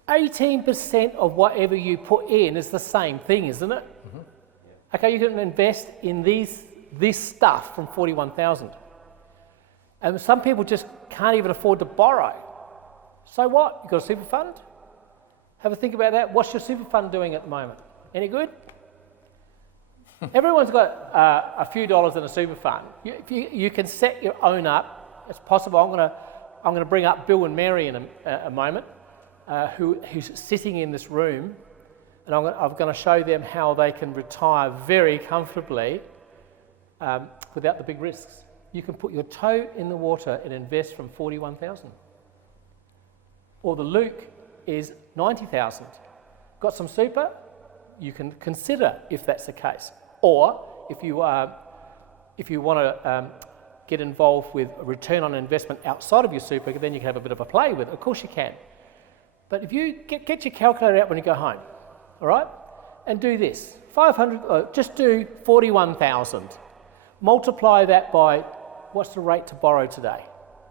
18% of whatever you put in is the same thing, isn't it? Mm-hmm. Okay, you can invest in this stuff from 41,000. And some people just can't even afford to borrow. So what? You've got a super fund? Have a think about that. What's your super fund doing at the moment? Any good? Everyone's got a few dollars in a super fund. You can set your own up. It's possible. I'm going to bring up Bill and Mary in a moment, who's sitting in this room, and I'm going to show them how they can retire very comfortably without the big risks. You can put your toe in the water and invest from 41,000. Or the Luke is 90,000. Got some super? You can consider if that's the case. Or if you want to get involved with a return on investment outside of your super, then you can have a bit of a play with it. Of course you can. But if you get your calculator out when you go home, all right, and do this, just do 41,000. Multiply that by what's the rate to borrow today?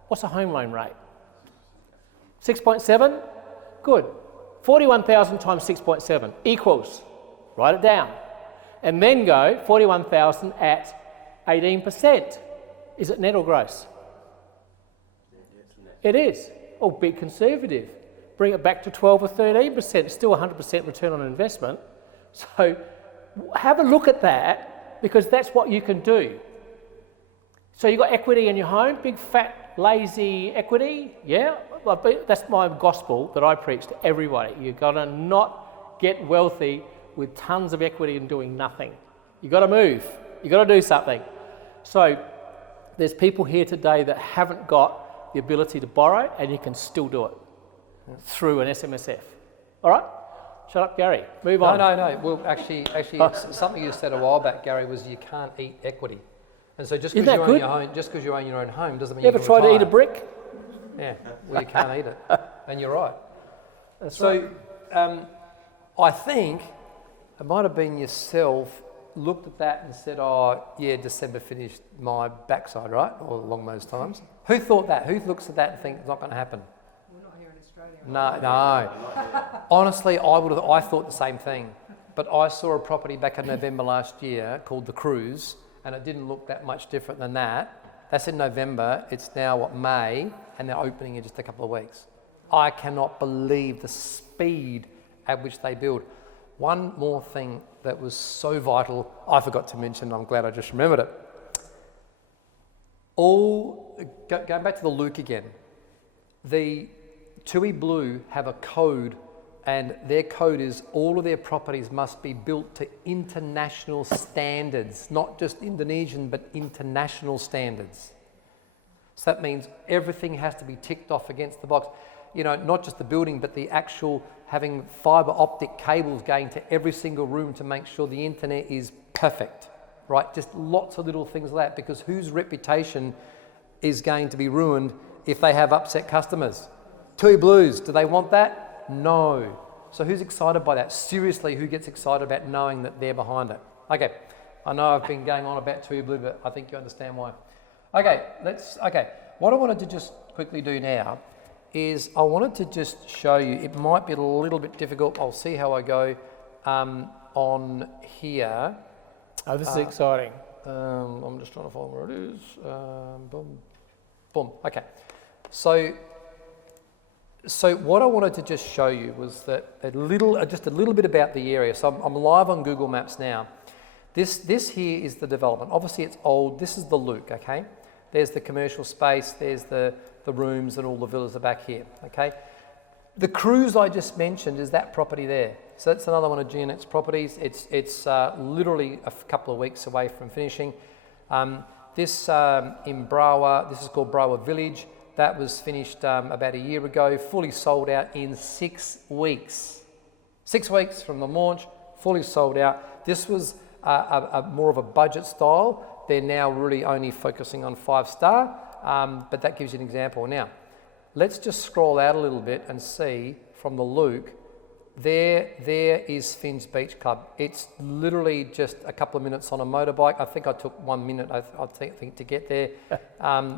What's the home loan rate? 6.7? Good. 41,000 times 6.7 equals, write it down, and then go 41,000 at 18%. Is it net or gross? It is. Oh, be conservative. Bring it back to 12 or 13%. It's still 100% return on investment. So have a look at that, because that's what you can do. So you've got equity in your home, big, fat, lazy equity, yeah? That's my gospel that I preach to everybody. You've got to not get wealthy with tons of equity and doing nothing. You've got to move. You've got to do something. So there's people here today that haven't got the ability to borrow, and you can still do it through an SMSF. All right? Shut up, Gary. Move on. No. Well, actually, it's something you said a while back, Gary, was you can't eat equity. And so just because you own your own home doesn't mean you can retire. Ever tried to eat a brick? Yeah, well, you can't eat it. And you're right. That's right. I think it might have been yourself looked at that and said, oh, yeah, December finished my backside, right? Or along those times. Who thought that? Who looks at that and thinks it's not going to happen? We're not here in Australia. No. Honestly, I thought the same thing. But I saw a property back in November last year called The Cruise, and it didn't look that much different than that. That's in November. It's now, May, and they're opening in just a couple of weeks. I cannot believe the speed at which they build. One more thing that was so vital, I forgot to mention, I'm glad I just remembered it. Going back to the Luke again, the Tui Blue have a code, and their code is all of their properties must be built to international standards, not just Indonesian, but international standards. So that means everything has to be ticked off against the box. You know, not just the building, but the actual having fibre optic cables going to every single room to make sure the internet is perfect, right? Just lots of little things like that, because whose reputation is going to be ruined if they have upset customers? Tui Blues, do they want that? No. So who's excited by that? Seriously, who gets excited about knowing that they're behind it? Okay, I know I've been going on about Tui Blue, but I think you understand why. Okay, what I wanted to just quickly do now is I wanted to just show you, it might be a little bit difficult, I'll see how I go on here. Oh, this is exciting. I'm just trying to find where it is. Boom, boom, okay. So what I wanted to just show you was that just a little bit about the area. So I'm live on Google Maps now. This here is the development. Obviously it's old, this is the Luke, okay? There's the commercial space, there's the rooms and all the villas are back here, okay? The cruise I just mentioned is that property there. So that's another one of Jeanette's properties. It's literally a couple of weeks away from finishing. This in Brawa, this is called Brawa Village. That was finished about a year ago, fully sold out in 6 weeks. 6 weeks from the launch, fully sold out. This was more of a budget style. They're now really only focusing on 5-star, but that gives you an example. Now, let's just scroll out a little bit and see from the Luke, there is Finn's Beach Club. It's literally just a couple of minutes on a motorbike. I think I took 1 minute, I think to get there.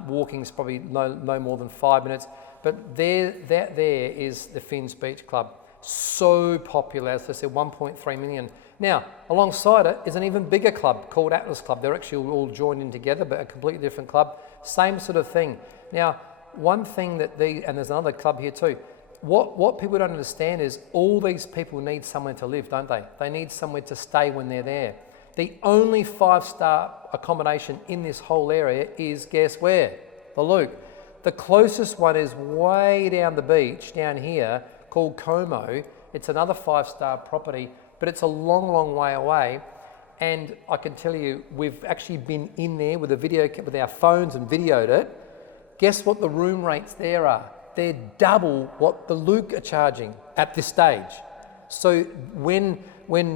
Walking is probably no more than 5 minutes. But there is the Finn's Beach Club. So popular, as I said, 1.3 million. Now, alongside it is an even bigger club called Atlas Club. They're actually all joined in together, but a completely different club. Same sort of thing. Now, one thing that and there's another club here too. What people don't understand is all these people need somewhere to live, don't they? They need somewhere to stay when they're there. The only 5-star accommodation in this whole area is, guess where? The Luke. The closest one is way down the beach, down here, called Como. It's another 5-star property, but it's a long, long way away. And I can tell you, we've actually been in there with our phones and videoed it. Guess what the room rates there are? They're double what the Luke are charging at this stage. So when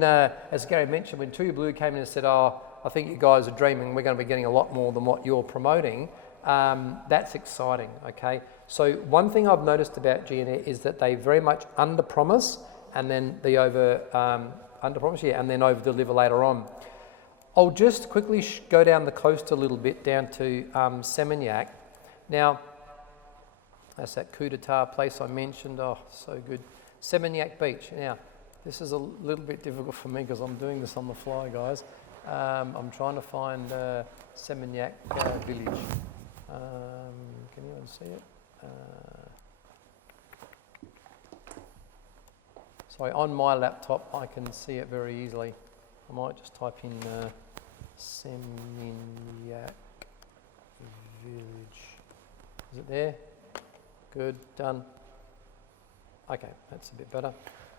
as Gary mentioned, when Tui Blue came in and said, oh, I think you guys are dreaming, we're going to be getting a lot more than what you're promoting, that's exciting, okay? So one thing I've noticed about GNet is that they very much under-promise and then they under-promise, yeah, and then over-deliver later on. I'll just quickly go down the coast a little bit, down to Seminyak. Now, that's that coup d'etat place I mentioned. Oh, so good. Seminyak Beach. Now, this is a little bit difficult for me because I'm doing this on the fly, guys. I'm trying to find Seminyak Village. Can you see it? Sorry, on my laptop I can see it very easily. I might just type in Seminyak Village. Is it there? Good, done. Okay, that's a bit better.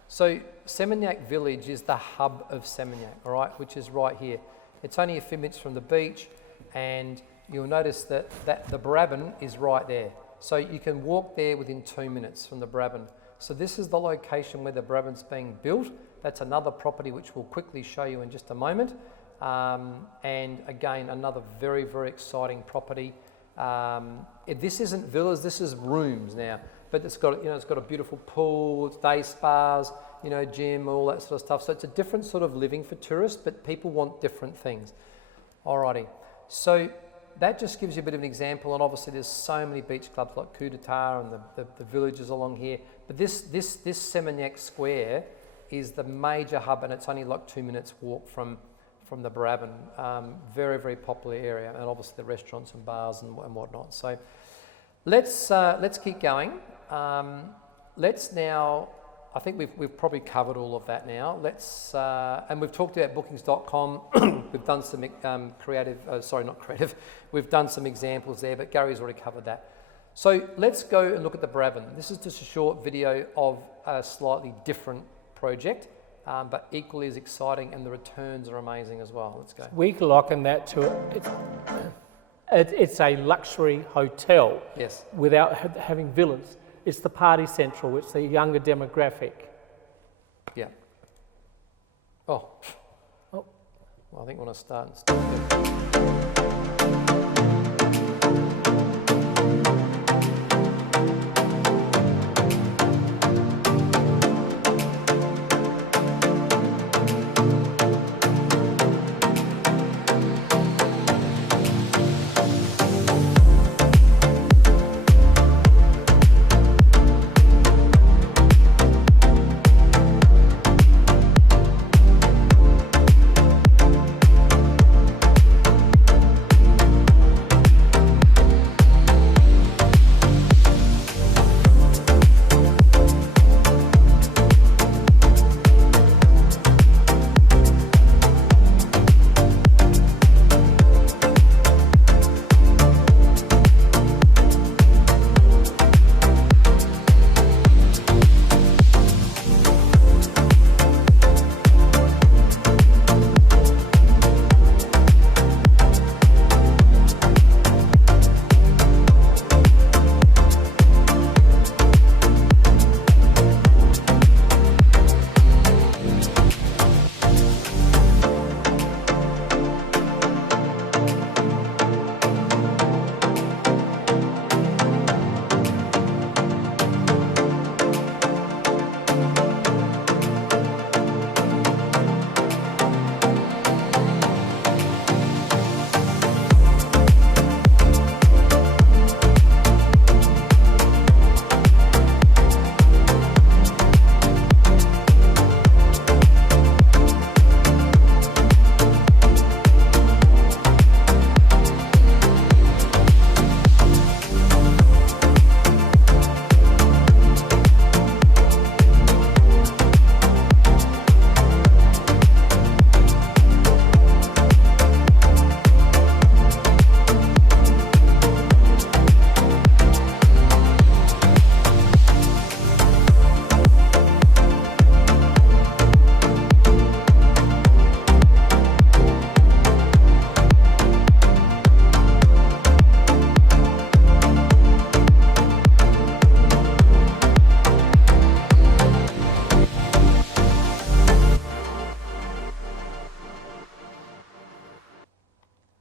So Seminyak Village is the hub of Seminyak, all right, which is right here. It's only a few minutes from the beach, and you'll notice that the Brabant is right there. So you can walk there within 2 minutes from the Brabant. So this is the location where the Brabant's being built. That's another property which we'll quickly show you in just a moment. And again, another very, very exciting property. This isn't villas, this is rooms now, but it's got a beautiful pool, it's day spas, gym, all that sort of stuff. So it's a different sort of living for tourists, but people want different things. Alrighty, so that just gives you a bit of an example, and obviously there's so many beach clubs like Coup d'etat and the villages along here. But this Seminyak Square is the major hub, and it's only like 2 minutes walk from the Brabant. Very, very popular area, and obviously the restaurants and bars and whatnot. So let's keep going. Let's now, I think we've probably covered all of that now. And we've talked about bookings.com. We've done some we've done some examples there, but Gary's already covered that. So let's go and look at the Brabant. This is just a short video of a slightly different project. But equally as exciting, and the returns are amazing as well. Let's go. We liken that to it's a luxury hotel. Yes. Without having villas. It's the party central. It's the younger demographic. Yeah. Oh. Oh. Well, I think when I start and start.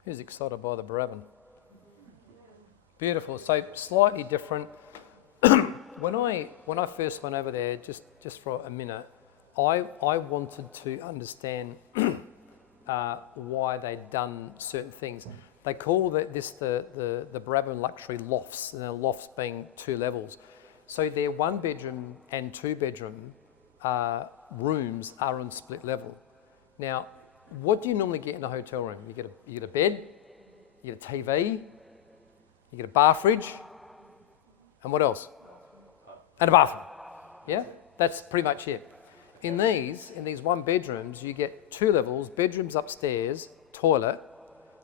Who's excited by the Brabham? Beautiful. So slightly different. When I first went over there, just for a minute, I wanted to understand why they'd done certain things. They call this the Brabham luxury lofts, and the lofts being 2 levels. So their 1 bedroom and 2 bedroom rooms are on split level. Now, what do you normally get in a hotel room? You get a bed, you get a TV, you get a bar fridge, and what else? And a bathroom. Yeah, that's pretty much it. In these 1 bedrooms, you get 2 levels, bedrooms upstairs, toilet,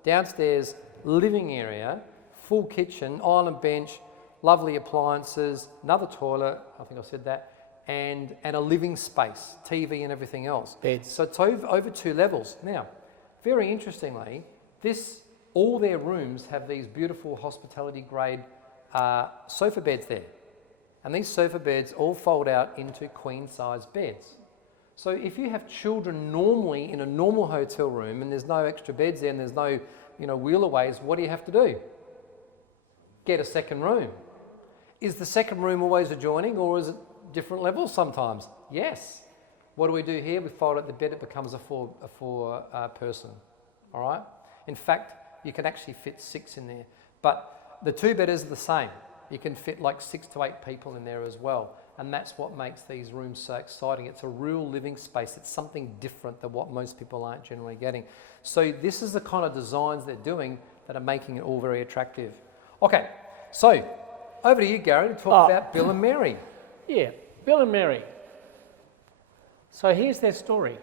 downstairs living area, full kitchen, island bench, lovely appliances, another toilet, I think I said that, and a living space, TV and everything else. Beds. So it's over 2 levels. Now, very interestingly, all their rooms have these beautiful hospitality grade sofa beds there. And these sofa beds all fold out into queen size beds. So if you have children normally in a normal hotel room and there's no extra beds there and there's no wheelaways, what do you have to do? Get a second room. Is the second room always adjoining, or is it different levels sometimes? Yes. What do we do here? We fold out the bed, it becomes a four person. All right? In fact, you can actually fit 6 in there. But the 2-bedders are the same. You can fit like 6 to 8 people in there as well. And that's what makes these rooms so exciting. It's a real living space. It's something different than what most people aren't generally getting. So this is the kind of designs they're doing that are making it all very attractive. Okay, so over to you, Gary, to talk about Bill and Mary. Yeah, Bill and Mary. So here's their story.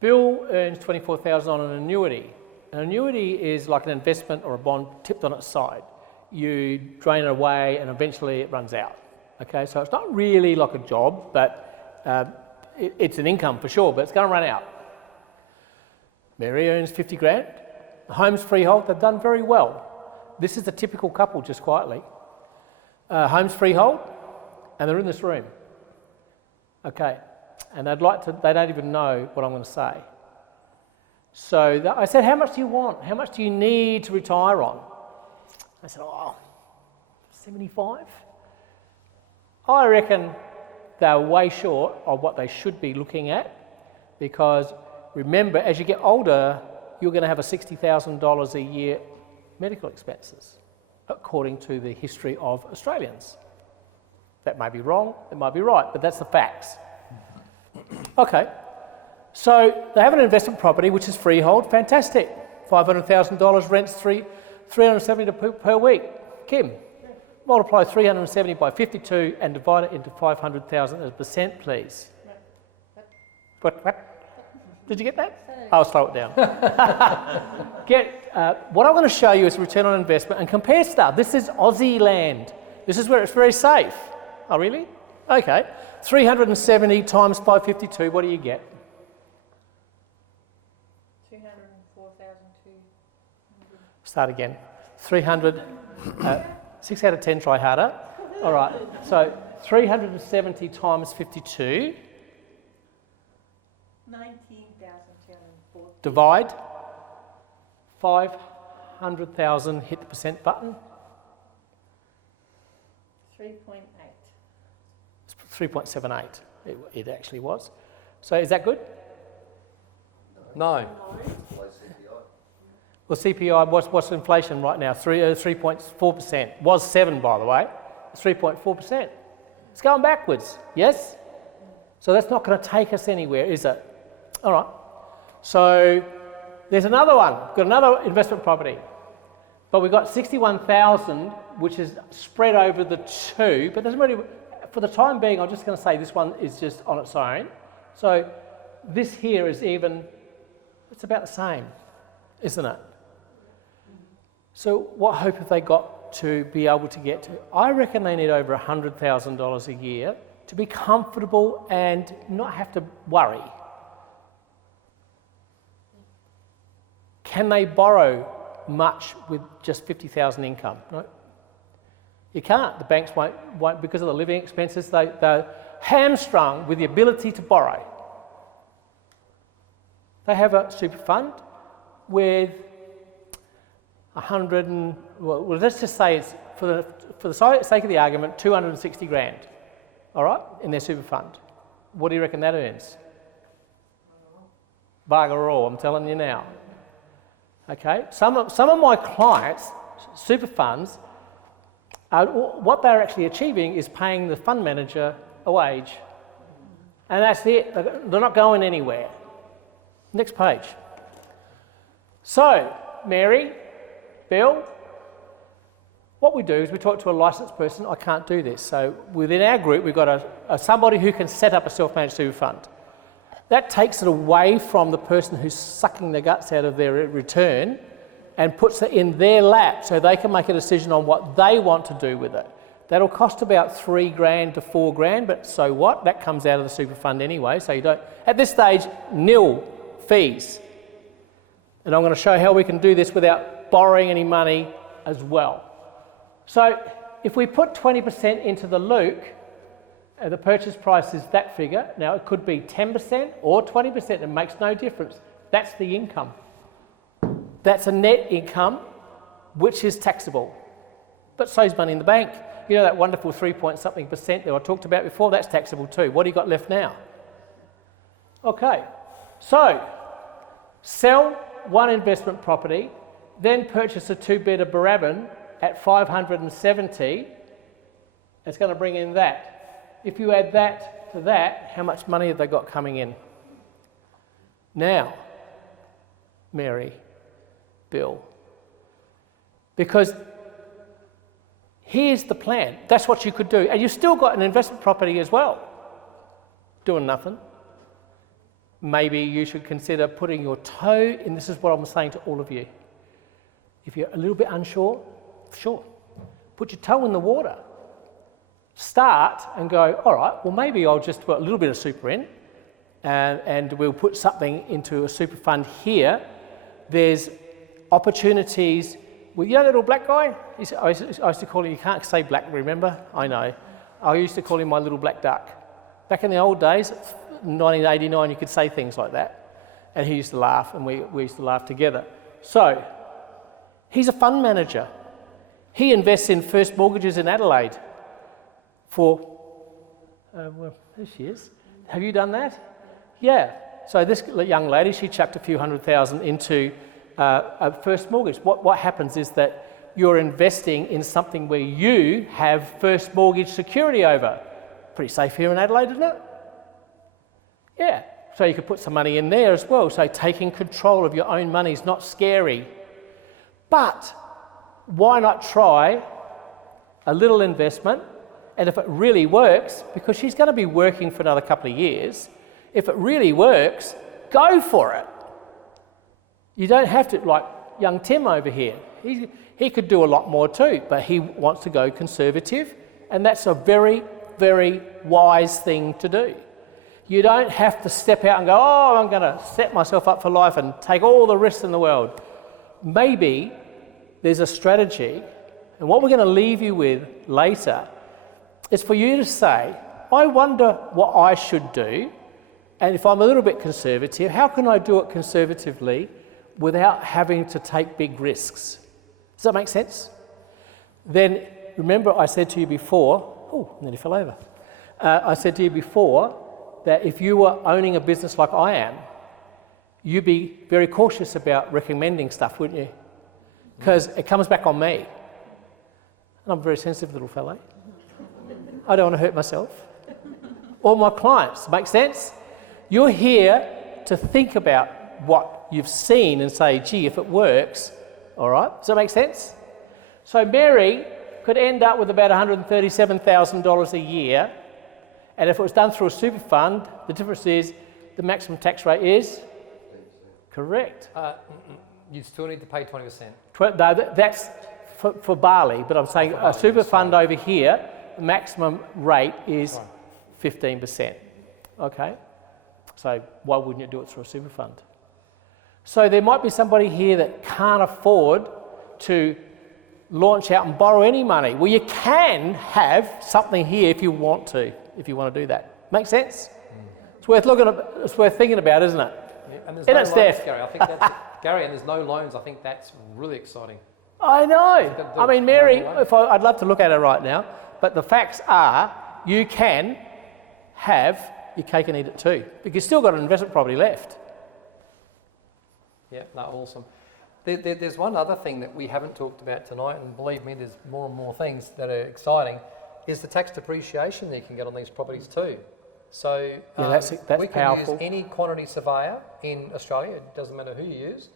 Bill earns $24,000 on an annuity. An annuity is like an investment or a bond tipped on its side. You drain it away and eventually it runs out. Okay, so it's not really like a job, but it's an income for sure, but it's going to run out. Mary earns 50 grand. The home's freehold. They've done very well. This is the typical couple, just quietly. Home's freehold, and they're in this room. Okay, and they don't even know what I'm going to say. So I said, how much do you want? How much do you need to retire on? I said, 75? I reckon they're way short of what they should be looking at, because remember, as you get older, you're going to have a $60,000 a year medical expenses, according to the history of Australians. That may be wrong, it might be right, but that's the facts. Okay, so they have an investment property which is freehold, fantastic. $500,000, rents $370 per week. Kim, multiply 370 by 52 and divide it into 500,000 as a percent, please. What? Did you get that? I'll slow it down. What I'm going to show you is return on investment and compare stuff. This is Aussie land. This is where it's very safe. Oh, really? Okay. 370 times 552, what do you get? 204,200. Start again. 300, 6 out of 10, try harder. All right, so 370 times 52. 19,240. Divide. 500,000, hit the percent button. 3.8. 3.78, it actually was. So is that good? No. Well, CPI, what's inflation right now? 3.4%. Was 7, by the way. 3.4%. It's going backwards, yes? So that's not going to take us anywhere, is it? All right. So there's another one. We've got another investment property. But we've got 61,000, which is spread over the two, but doesn't really, for the time being, I'm just going to say this one is just on its own. So this here is even, it's about the same, isn't it? So what hope have they got to be able to get to? I reckon they need over $100,000 a year to be comfortable and not have to worry. Can they borrow much with just 50,000 income? No. You can't. The banks won't because of the living expenses. They're hamstrung with the ability to borrow. They have a super fund with 100 and, well, let's just say it's, for the sake of the argument, 260 grand, all right, in their super fund. What do you reckon that earns? Bugger all, I'm telling you now. Okay, some of my clients, super funds, what they're actually achieving is paying the fund manager a wage. And that's it, they're not going anywhere. Next page. So, Mary, Bill, what we do is we talk to a licensed person. I can't do this. So within our group, we've got somebody who can set up a self-managed super fund. That takes it away from the person who's sucking the guts out of their return and puts it in their lap so they can make a decision on what they want to do with it. That'll cost about $3,000 to $4,000, but so what? That comes out of the super fund anyway, so you don't, at this stage, nil fees. And I'm going to show how we can do this without borrowing any money as well. So if we put 20% into the Luke, the purchase price is that figure. Now it could be 10% or 20%, it makes no difference. That's the income. That's a net income which is taxable. But so is money in the bank. You know that wonderful 3-point-something% that I talked about before, that's taxable too. What do you got left now? Okay, so sell one investment property, then purchase a 2-bed of Barabban at 570. It's going to bring in that. If you add that to that, how much money have they got coming in? Now, Mary, Bill, because here's the plan. That's what you could do. And you've still got an investment property as well, doing nothing. Maybe you should consider putting your toe in. This is what I'm saying to all of you. If you're a little bit unsure, sure, put your toe in the water. Start and go, all right, well, maybe I'll just put a little bit of super in and we'll put something into a super fund here. There's opportunities with, you know that little black guy? I used to call him, you can't say black, remember? I know. I used to call him my little black duck. Back in the old days, 1989 you could say things like that. And he used to laugh, and we used to laugh together. So, he's a fund manager. He invests in first mortgages in Adelaide for, well, there she is. Have you done that? Yeah. So this young lady, she chucked a few $100,000 into a first mortgage. What happens is that you're investing in something where you have first mortgage security over. Pretty safe here in Adelaide, isn't it? Yeah. So you could put some money in there as well. So taking control of your own money is not scary. But why not try a little investment? And if it really works, because she's going to be working for another couple of years, if it really works, go for it. You don't have to, like young Tim over here, he could do a lot more too, but he wants to go conservative, and that's a very, very wise thing to do. You don't have to step out and go, oh, I'm going to set myself up for life and take all the risks in the world. Maybe there's a strategy, and what we're going to leave you with later is for you to say, I wonder what I should do, and if I'm a little bit conservative, how can I do it conservatively without having to take big risks? Does that make sense? Then remember I said to you before, oh, nearly fell over. I said to you before that if you were owning a business like I am, you'd be very cautious about recommending stuff, wouldn't you? Because it comes back on me. And I'm a very sensitive little fellow. I don't want to hurt myself or my clients. Make sense? You're here to think about what you've seen and say, gee, if it works, all right? Does that make sense? So Mary could end up with about $137,000 a year, and if it was done through a super fund, the difference is the maximum tax rate is? Correct. You still need to pay 20%. No, that's for BALI, but I'm saying a super fund over here, the maximum rate is 15%. Okay? So why wouldn't you do it through a super fund? So there might be somebody here that can't afford to launch out and borrow any money. Well, you can have something here if you want to do that. Make sense? It's worth looking at, it's worth thinking about, isn't it? Yeah, and there's Isn't no it, loans, Steph? Gary. I think that's Gary, and there's no loans. I think that's really exciting. I know. I mean, Mary, no I'd love to look at it right now, but the facts are you can have your cake and eat it too, because you've still got an investment property left. Yeah, no, awesome. There's one other thing that we haven't talked about tonight, and believe me, there's more and more things that are exciting, is the tax depreciation that you can get on these properties too. So Yeah, that's we can powerful. use any quantity surveyor in Australia. It doesn't matter who you use.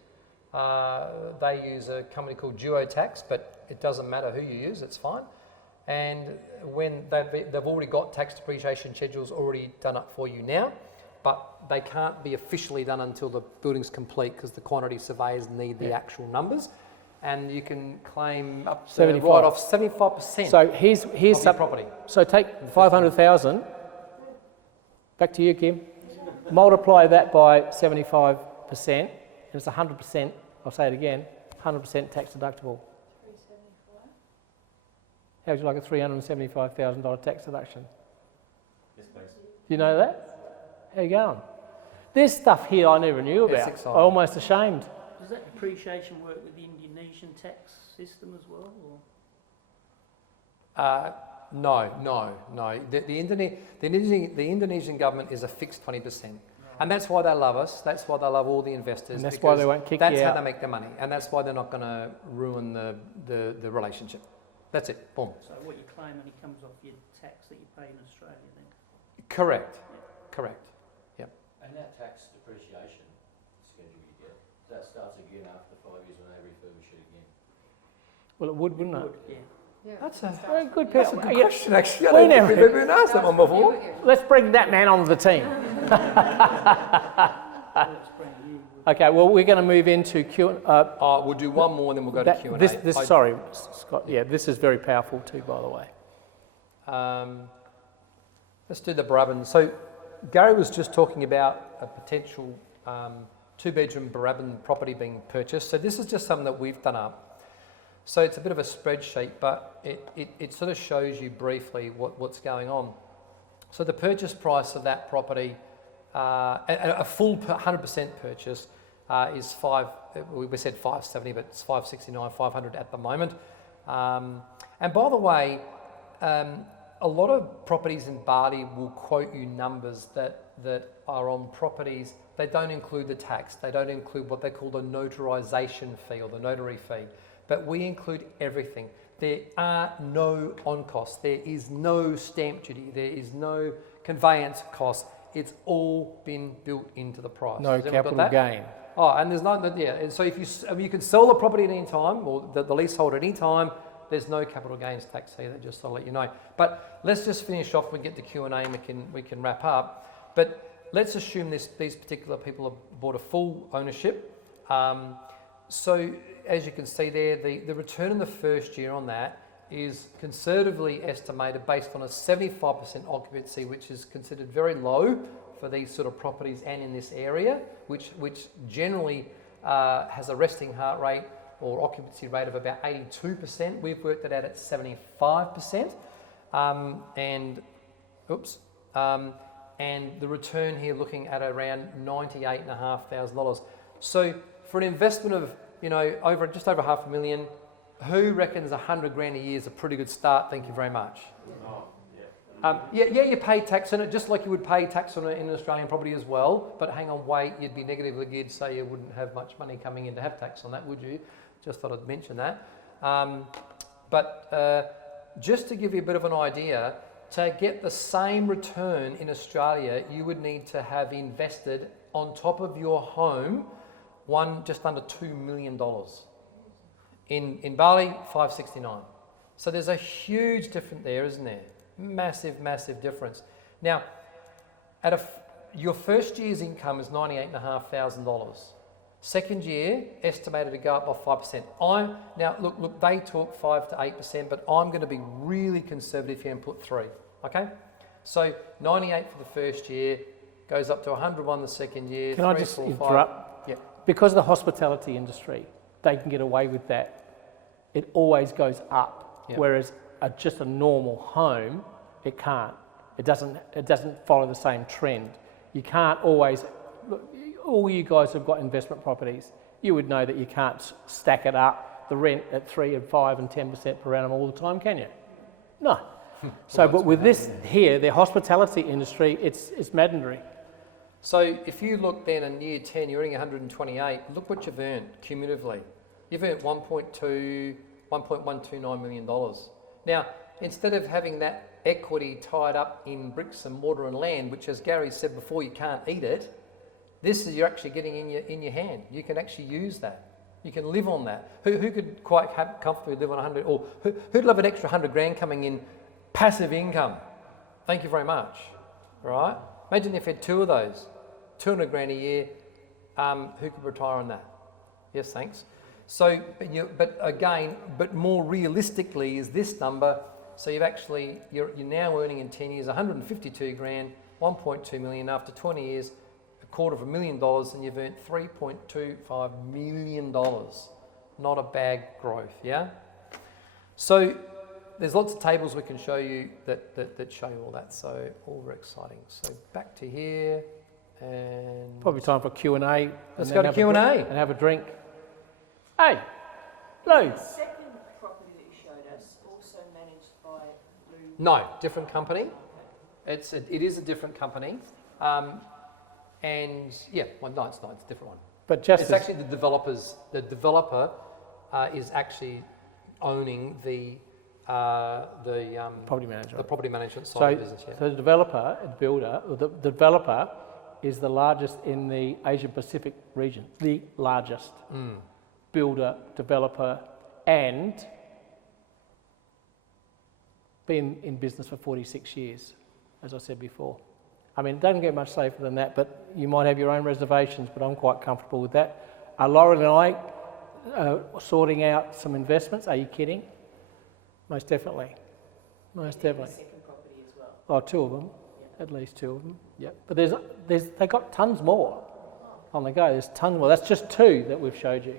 They use a company called Duotax, but it doesn't matter who you use, it's fine. And when they've already got tax depreciation schedules already done up for you now, but they can't be officially done until the building's complete because the quantity surveyors need the actual numbers. And you can claim up to 75. right off 75% So here's of your some property. So take 500,000. Back to you, Kim. Multiply that by 75%, and it's 100%. I'll say it again: 100% tax deductible. How would you like a $375,000 tax deduction? Yes, please. Do you know that? How you going? There's stuff here I never knew about. exciting. I'm almost ashamed. Does that depreciation work with the Indonesian tax system as well? Or? No. The Indonesian government is a fixed 20%. And that's why they love us. That's why they love all the investors. And that's why they won't kick you That's out. how they make their money. And that's why they're not going to ruin the relationship. That's it. Boom. So what you claim only comes off your tax that you pay in Australia then? Correct. Correct. Yep. And that tax depreciation schedule you get, that starts again after 5 years when they refurbish it again. Well, it would, wouldn't it? Yeah. That's a Very good that's a good question, actually. I We don't think never- we've ever been asked that one before. Let's bring that man onto the team. That's brand new. Okay, well, we're going to move into Q. We'll do one more and then we'll go to Q&A. Sorry, Scott. Yeah, this is very powerful too, by the way. Let's do the Barabban. So Gary was just talking about a potential two-bedroom Barabban property being purchased. So this is just something that we've done up. So it's a bit of a spreadsheet, but it sort of shows you briefly what's going on. So the purchase price of that property a full 100% purchase is we said 570, but it's 569, 500 at the moment. And by the way, a lot of properties in Bali will quote you numbers that are on properties. They don't include the tax. They don't include what they call the notarization fee or the notary fee. But we include everything. There are no on-costs. There is no stamp duty. There is no conveyance cost. It's all been built into the price. No capital gain. Oh, and there's no, yeah. And so if you can sell the property at any time, or the leasehold at any time, there's no capital gains tax either, just to let you know. But let's just finish off. We get to Q&A and we can wrap up. But let's assume these particular people have bought a full ownership. So as you can see there, the return in the first year on that is conservatively estimated based on a 75% occupancy, which is considered very low for these sort of properties and in this area, which generally has a resting heart rate or occupancy rate of about 82%. We've worked it out at 75%. And the return here looking at around $98,500. So for an investment of, just over $500,000, who reckons 100 grand a year is a pretty good start? Thank you very much. You pay tax on it just like you would pay tax on it in an Australian property as well. But hang on, wait, you'd be negatively geared, so you wouldn't have much money coming in to have tax on that, would you? Just thought I'd mention that. Just to give you a bit of an idea, to get the same return in Australia, you would need to have invested on top of your home just under $2 million. In Bali, 569. So there's a huge difference there, isn't there? Massive, massive difference. Now, your first year's income is $98,500. Second year, estimated to go up by 5%. Now, look, they talk 5 to 8%, but I'm going to be really conservative here and put 3. Okay? So 98 for the first year, goes up to 101 the second year. Can I just interrupt? Yeah. Because of the hospitality industry, they can get away with that. It always goes up, whereas just a normal home, it can't. It doesn't follow the same trend. You can't always. Look, all you guys have got investment properties. You would know that you can't stack it up, the rent at 3 and 5 and 10% per annum all the time, can you? No. So, but with this here, the hospitality industry, it's mandatory. So if you look then in year 10, you're earning 128. Look what you've earned cumulatively. You've earned $1.129 million. Now, instead of having that equity tied up in bricks and mortar and land, which, as Gary said before, you can't eat it, this is you're actually getting in your hand. You can actually use that. You can live on that. Who could quite comfortably live on 100, or who'd love an extra 100 grand coming in passive income? Thank you very much. Right? Imagine if you had 2 of those, 200 grand a year. Who could retire on that? Yes, thanks. So, but more realistically is this number. So you're now earning in 10 years 152 grand, 1.2 million after 20 years, $250,000, and you've earned $3.25 million. Not a bad growth, yeah? So there's lots of tables we can show you that show you all that. So all very exciting. So back to here, and probably time for Q&A. Let's go to Q&A and have a drink. Hey, Lou. The second property that you showed us also managed by Blue. No, different company. It is a different company, no, it's not. It's a different one. But it's actually the developers. The developer is actually owning the property management. The property management side of the business. Yeah. So the developer is the largest in the Asia Pacific region. The largest. Builder, developer, and been in business for 46 years, as I said before. I mean, it doesn't get much safer than that, but you might have your own reservations, but I'm quite comfortable with that. Lauren and I sorting out some investments. Are you kidding? Most definitely. Most definitely. Second property as well. Oh, 2 of them. At least 2 of them. Yeah. But they got tons more on the go. There's tons more. That's just 2 that we've showed you.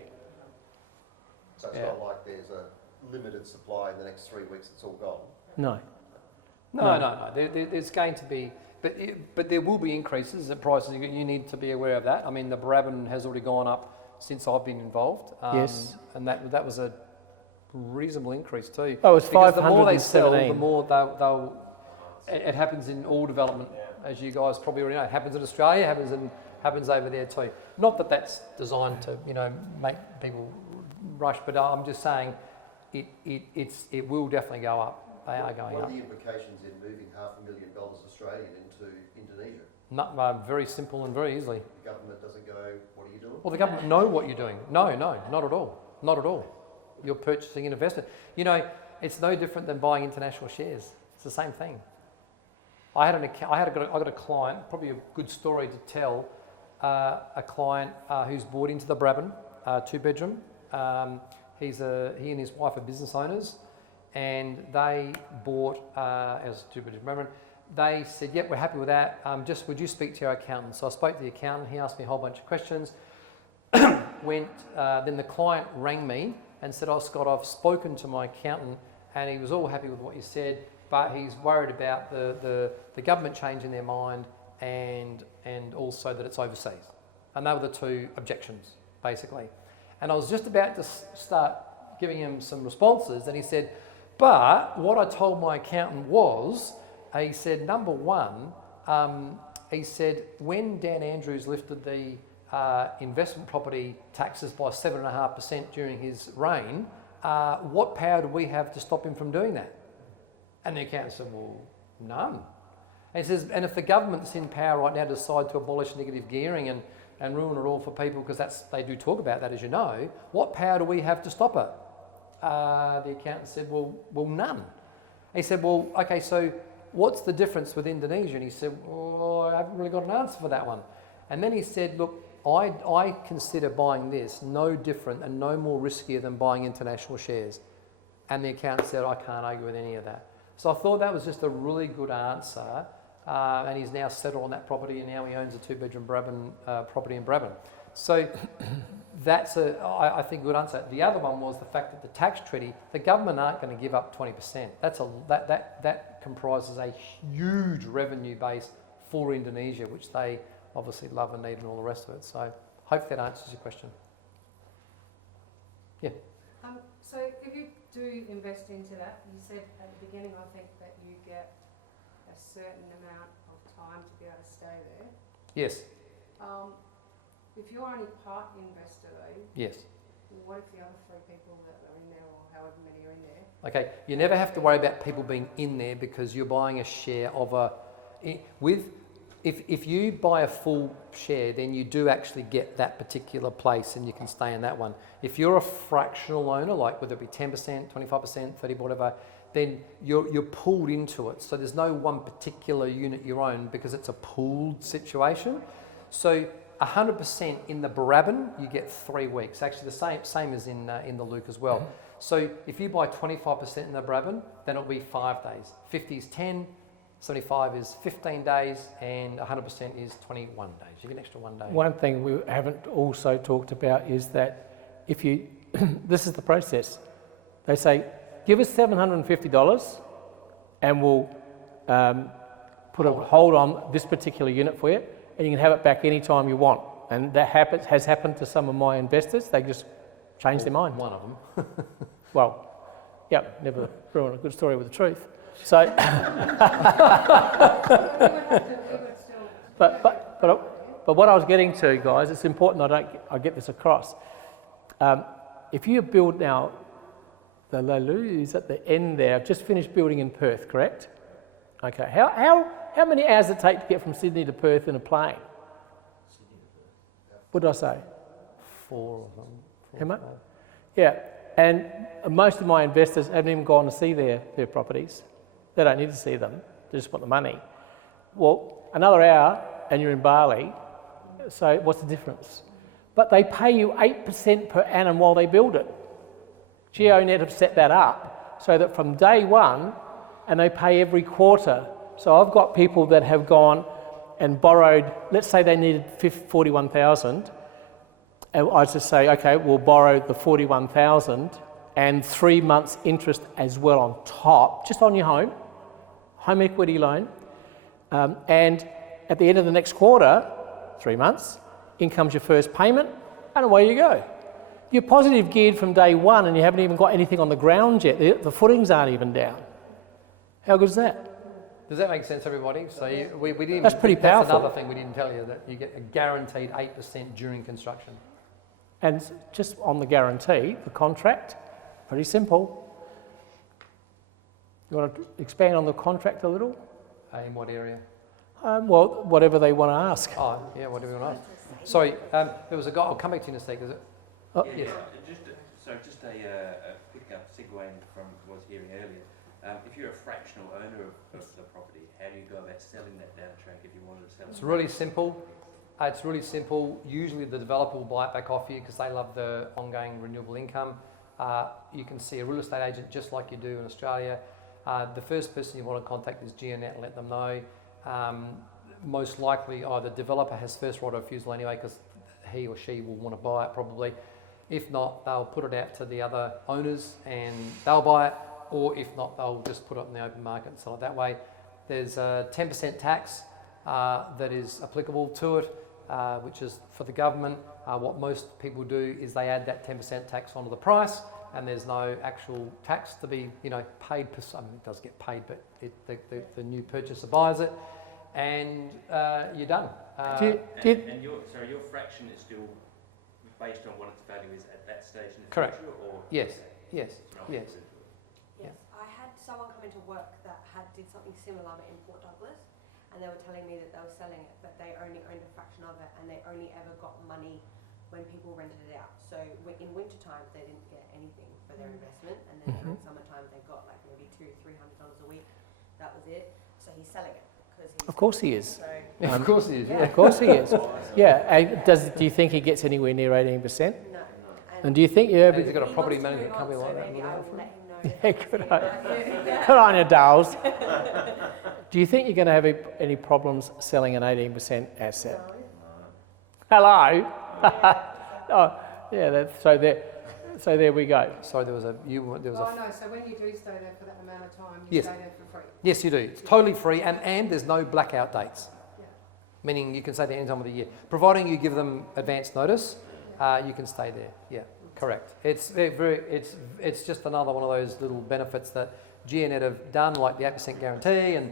So it's not like there's a limited supply in the next 3 weeks, it's all gone? No. No. There's going to be, But there will be increases in prices. You need to be aware of that. I mean, the Brabham has already gone up since I've been involved. Yes. And that was a reasonable increase too. Oh, it's because the more they sell, 517. the more they'll it happens in all development, as you guys probably already know. It happens in Australia, happens over there too. Not that that's designed to, make people rush, but I'm just saying it will definitely go up. They are going What up. are the implications in moving $500,000 Australian into Indonesia? Not, very simple and very easily. The government doesn't go, what are you doing? Well, the government know what you're doing. No, not at all. Not at all. You're purchasing an investment. It's no different than buying international shares. It's the same thing. I got a client, probably a good story to tell, a client who's bought into the Brabham, 2-bedroom. He and his wife are business owners, and they bought as 2-bedroom Brabham. They said, "Yep, we're happy with that. Just would you speak to your accountant?" So I spoke to the accountant. He asked me a whole bunch of questions. Then the client rang me and said, "Oh, Scott, I've spoken to my accountant, and he was all happy with what you said, but he's worried about the government changing their mind and also that it's overseas." And they were the two objections, basically. And I was just about to start giving him some responses, and he said, "But what I told my accountant was," he said, "number one, he said, when Dan Andrews lifted the investment property taxes by 7.5% during his reign, what power do we have to stop him from doing that?" And the accountant said, "Well, none." And he says, "And if the government's in power right now to decide to abolish negative gearing and ruin it all for people, because they do talk about that, as you know, what power do we have to stop it?" The accountant said, well, none. He said, "Well, okay, so what's the difference with Indonesia?" And he said, "Well, I haven't really got an answer for that one." And then he said, "Look, I consider buying this no different and no more riskier than buying international shares." And the accountant said, "I can't argue with any of that." So I thought that was just a really good answer, and he's now settled on that property, and now he owns a 2-bedroom Brabham property in Brabham. So that's I think, a good answer. The other one was the fact that the tax treaty, the government aren't going to give up 20%. That comprises a huge revenue base for Indonesia, which they obviously love and need and all the rest of it. So hopefully that answers your question. Yeah. So if you do invest into that, you said at the beginning, I think, that you get a certain amount of time to be able to stay there. Yes. If you're only part investor though, Yes. what if the other 3 people that are in there, or however many are in there? Okay, you never have to worry about people being in there, because you're buying a share of if you buy a full share, then you do actually get that particular place and you can stay in that one. If you're a fractional owner, like whether it be 10%, 25%, 30%, whatever, then you're pooled into it. So there's no one particular unit you own, because it's a pooled situation. So 100% in the Brabham, you get 3 weeks. Actually, the same as in the Luke as well. So if you buy 25% in the Brabham, then it'll be 5 days. 50 is 10, 75 is 15 days, and 100% is 21 days. You get an extra 1 day. One thing we haven't also talked about is that if you, this is the process. They say, "Give us $750 and we'll put a hold on this particular unit for you, and you can have it back anytime you want." And that has happened to some of my investors. They just change their mind. One of them. Well, yeah, never ruin a good story with the truth. So, but what I was getting to, guys, it's important I get this across. If you build now, the Lalu is at the end there. I've just finished building in Perth, correct? Okay. How many hours does it take to get from Sydney to Perth in a plane? What did I say? 4 or something. How much? Yeah. And most of my investors haven't even gone to see their properties. They don't need to see them. They just want the money. Well, another hour and you're in Bali. So what's the difference? But they pay you 8% per annum while they build it. GeoNet have set that up so that from day one, and they pay every quarter. So I've got people that have gone and borrowed, let's say they needed 41,000, and I just say, okay, we'll borrow the 41,000 and 3 months interest as well on top, just on your home equity loan. And at the end of the next quarter, 3 months, in comes your first payment, and away you go. You're positive geared from day one, and you haven't even got anything on the ground yet. The footings aren't even down. How good is that? Does that make sense, everybody? So we didn't. That's pretty powerful. That's another thing we didn't tell you, that you get a guaranteed 8% during construction. And just on the guarantee, the contract, pretty simple. You want to expand on the contract a little? In what area? Well, whatever they want to ask. Oh, yeah, whatever you want to ask. Sorry, there was a guy, I'll come back to you in a sec, is it? Oh. Yes. Just a pick up, segueing from what I was hearing earlier. If you're a fractional owner of the property, how do you go about selling that down the track if you wanted to sell it? It's really simple. It's really simple. Usually the developer will buy it back off you because they love the ongoing renewable income. You can see a real estate agent just like you do in Australia. The first person you want to contact is GNet and let them know. Most likely either developer has first right of refusal anyway because he or she will want to buy it probably. If not, they'll put it out to the other owners and they'll buy it, or if not, they'll just put it in the open market and sell it that way. There's a 10% tax that is applicable to it, which is for the government. What most people do is they add that 10% tax onto the price, and there's no actual tax to be, paid. I mean, it does get paid, but the new purchaser buys it, and you're done. And your fraction is still based on what its value is at that stage in the Correct. future, or Yes. Yes, I had someone come into work that did something similar but in Port Douglas, and they were telling me that they were selling it, but they only owned a fraction of it, and they only ever got money when people rented it out. So in winter time, they didn't get anything for their investment, and then during summertime, they got like maybe $200-300 a week. That was it. So he's selling it. Of course he is. Of course he is. Yeah. Of course he is. Yeah. Do you think he gets anywhere near 18%? No. And do you think you ever? He's got a property management company like that. Maybe I will let him know. Yeah, good on you, dolls. Do you think you're going to have any problems selling an 18% asset? No. Hello. Oh, yeah. So there we go. Sorry, there was a. Oh no, so when you do stay there for that amount of time, you Yes. stay there for free. Yes, you do. It's totally free, and there's no blackout dates. Yeah. Meaning you can stay there any time of the year, providing you give them advance notice. You can stay there. Yeah, correct. It's just another one of those little benefits that GNet have done, like the 8% guarantee, and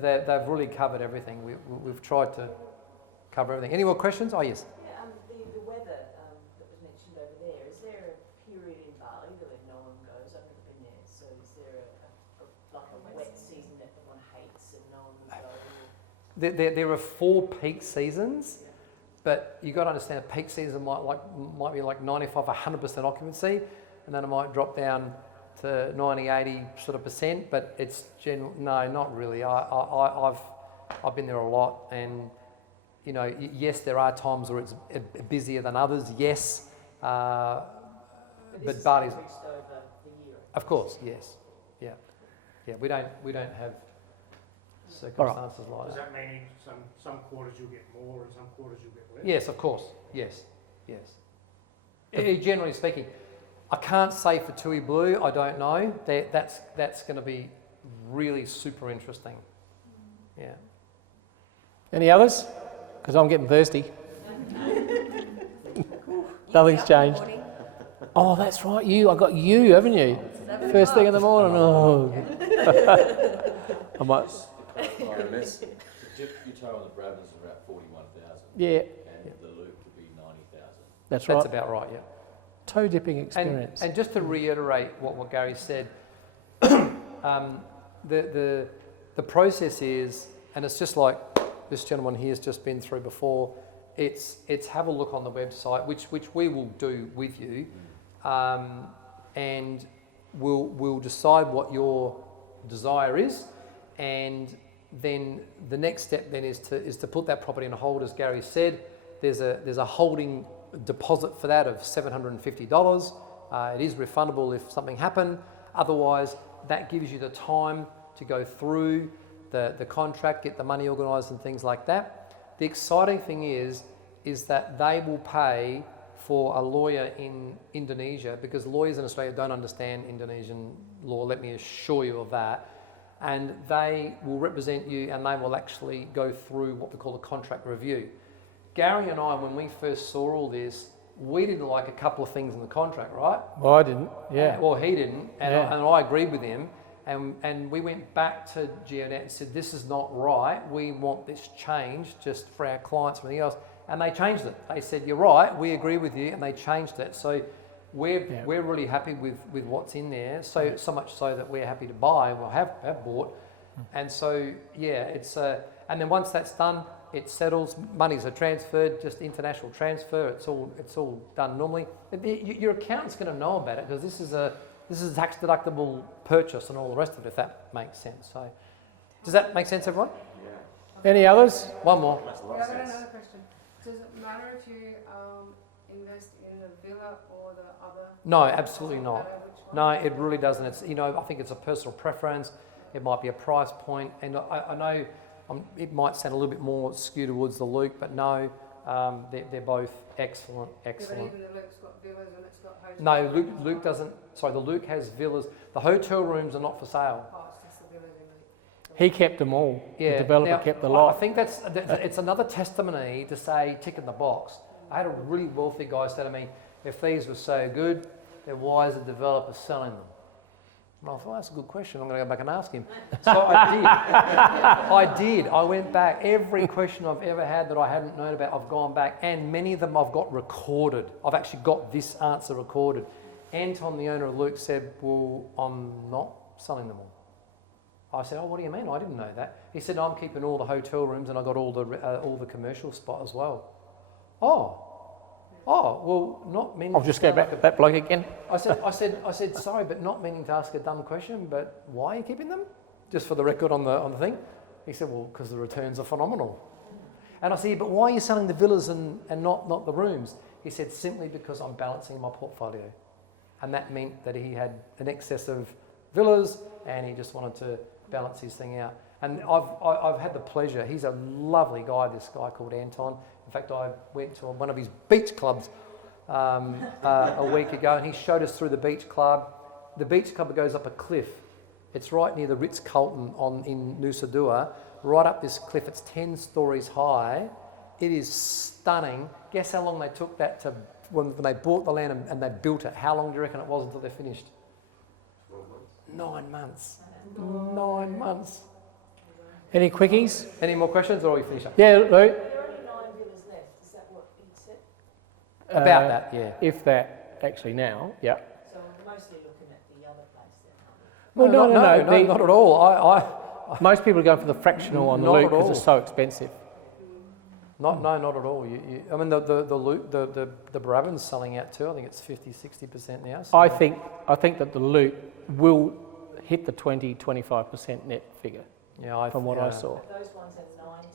they've really covered everything. We've tried to cover everything. Any more questions? Oh yes. Yeah, the weather that was mentioned over there, is there a period in Bali that no one goes? I've never been there, so is there a wet season that everyone hates and no one will go? There are 4 peak seasons, but you've got to understand a peak season might be like 95, 100% occupancy, and then it might drop down to 90, 80 sort of percent, but it's no, not really. I've been there a lot, and yes, there are times where it's busier than others, yes, but Bali's, over the year. of course, yes, yeah, we don't have circumstances like Does that. that mean some quarters you'll get more and some quarters you'll get less? Yes, of course, yes. Generally speaking, I can't say for Tui Blue, I don't know. That's going to be really super interesting. Yeah. Any others? Because I'm getting thirsty. Nothing's changed. Oh, that's right. I got you, haven't you? First thing in the morning. Oh. I might. RMS. Your total on the Bravens is about 41,000. Yeah. And the loop would be 90,000. That's right. That's about right, yeah. Toe dipping experience. And just to reiterate what Gary said, the process is, and it's just like this gentleman here has just been through before, it's have a look on the website, which we will do with you, and we'll decide what your desire is, and then the next step then is to put that property on hold, as Gary said. There's a holding deposit for that of $750. It is refundable if something happened. Otherwise, that gives you the time to go through the contract, get the money organised and things like that. The exciting thing is that they will pay for a lawyer in Indonesia, because lawyers in Australia don't understand Indonesian law, let me assure you of that. and they will represent you, and they will actually go through what we call a contract review. Gary and I, when we first saw all this, we didn't like a couple of things in the contract, right? Well, I didn't. Yeah. Well, he didn't, and, Yeah. I agreed with him. And we went back to Geodet and said, this is not right. We want this changed just for our clients and everything else. And they changed it. They said, you're right, we agree with you, and they changed it. So we're really happy with what's in there. So much so that we're happy to buy, or have bought. And so, yeah, it's and then once that's done, it settles, monies are transferred, just international transfer, it's all done normally. Your accountant's going to know about it, because this is a tax deductible purchase and all the rest of it, if that makes sense. So, does that make sense, everyone? Yeah. Any others? One more. Yeah, I've got another question. Does it matter if you invest in the villa or the other? No, absolutely not. No, it really doesn't. It's, I think it's a personal preference. It might be a price point, and I know it might sound a little bit more skewed towards the Luke, but no, they're both excellent. Yeah, but even the Luke's got villas and it's got hotels. No, Luke doesn't. Sorry, the Luke has villas. The hotel rooms are not for sale. Oh, it's just the villas in Luke. He kept them all. Yeah. The developer Now, kept the I lot. think it's another testimony to say tick in the box. I had a really wealthy guy say to me, if these were so good, then why is the developer selling them? And I thought, well, that's a good question. I'm going to go back and ask him. So I did. I went back. Every question I've ever had that I hadn't known about, I've gone back, and many of them I've got recorded. I've actually got this answer recorded. Anton, the owner of Luke, said, well, I'm not selling them all. I said, oh, what do you mean? I didn't know that. He said, I'm keeping all the hotel rooms, and I got all the commercial spot as well. Oh, well, not meaning. I'll just go back to that bloke again. I said, sorry, but not meaning to ask a dumb question, but why are you keeping them? Just for the record on the thing. He said, well, because the returns are phenomenal. And I said, but why are you selling the villas and not the rooms? He said, simply because I'm balancing my portfolio. And that meant that he had an excess of villas, and he just wanted to balance his thing out. And I've had the pleasure. He's a lovely guy, this guy called Anton. In fact, I went to one of his beach clubs a week ago, and he showed us through the beach club. The beach club goes up a cliff. It's right near the Ritz-Carlton in Nusa Dua, right up this cliff. It's 10 stories high. It is stunning. Guess how long they took that to, when they bought the land and they built it. How long do you reckon it was until they finished? 9 months. 9 months. Any quickies? Any more questions, or are we finished up? Yeah, Luke. There are only 9 villas left, is that what he said? About that, yeah. If that, actually now, yeah. So we're mostly looking at the other place then, Well, no, not at all. Most people are going for the fractional on the Not Luke at because all. it's so expensive. No, not at all. I mean, the Brabham's selling out too. I think it's 50-60% now. So. I think that the Luke will hit the 20-25% net figure. Yeah, from what I saw. But those ones are 90.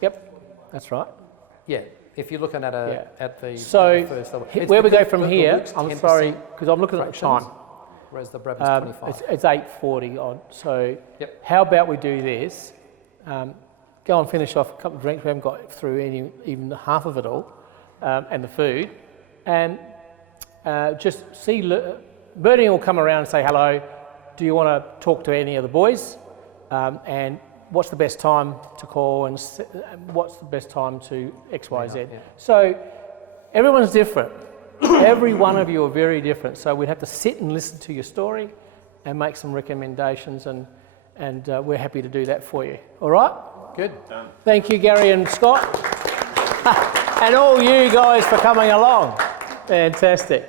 Yep, that's right. Yeah, if you're looking at at the so first level. Where we go from the here, Luke's I'm 10% sorry because I'm looking at the time. Whereas the Brabham's 25. It's 8:40 odd. So how about we do this? Go and finish off a couple of drinks. We haven't got through even half of it all, and the food, and just see. Bernie will come around and say hello. Do you want to talk to any of the boys? And what's the best time to call, and what's the best time to X, Y, Z. Yeah. So everyone's different. Every one of you are very different. So we'd have to sit and listen to your story and make some recommendations, and we're happy to do that for you. All right? Good. Thank you, Gary and Scott. And all you guys for coming along. Fantastic.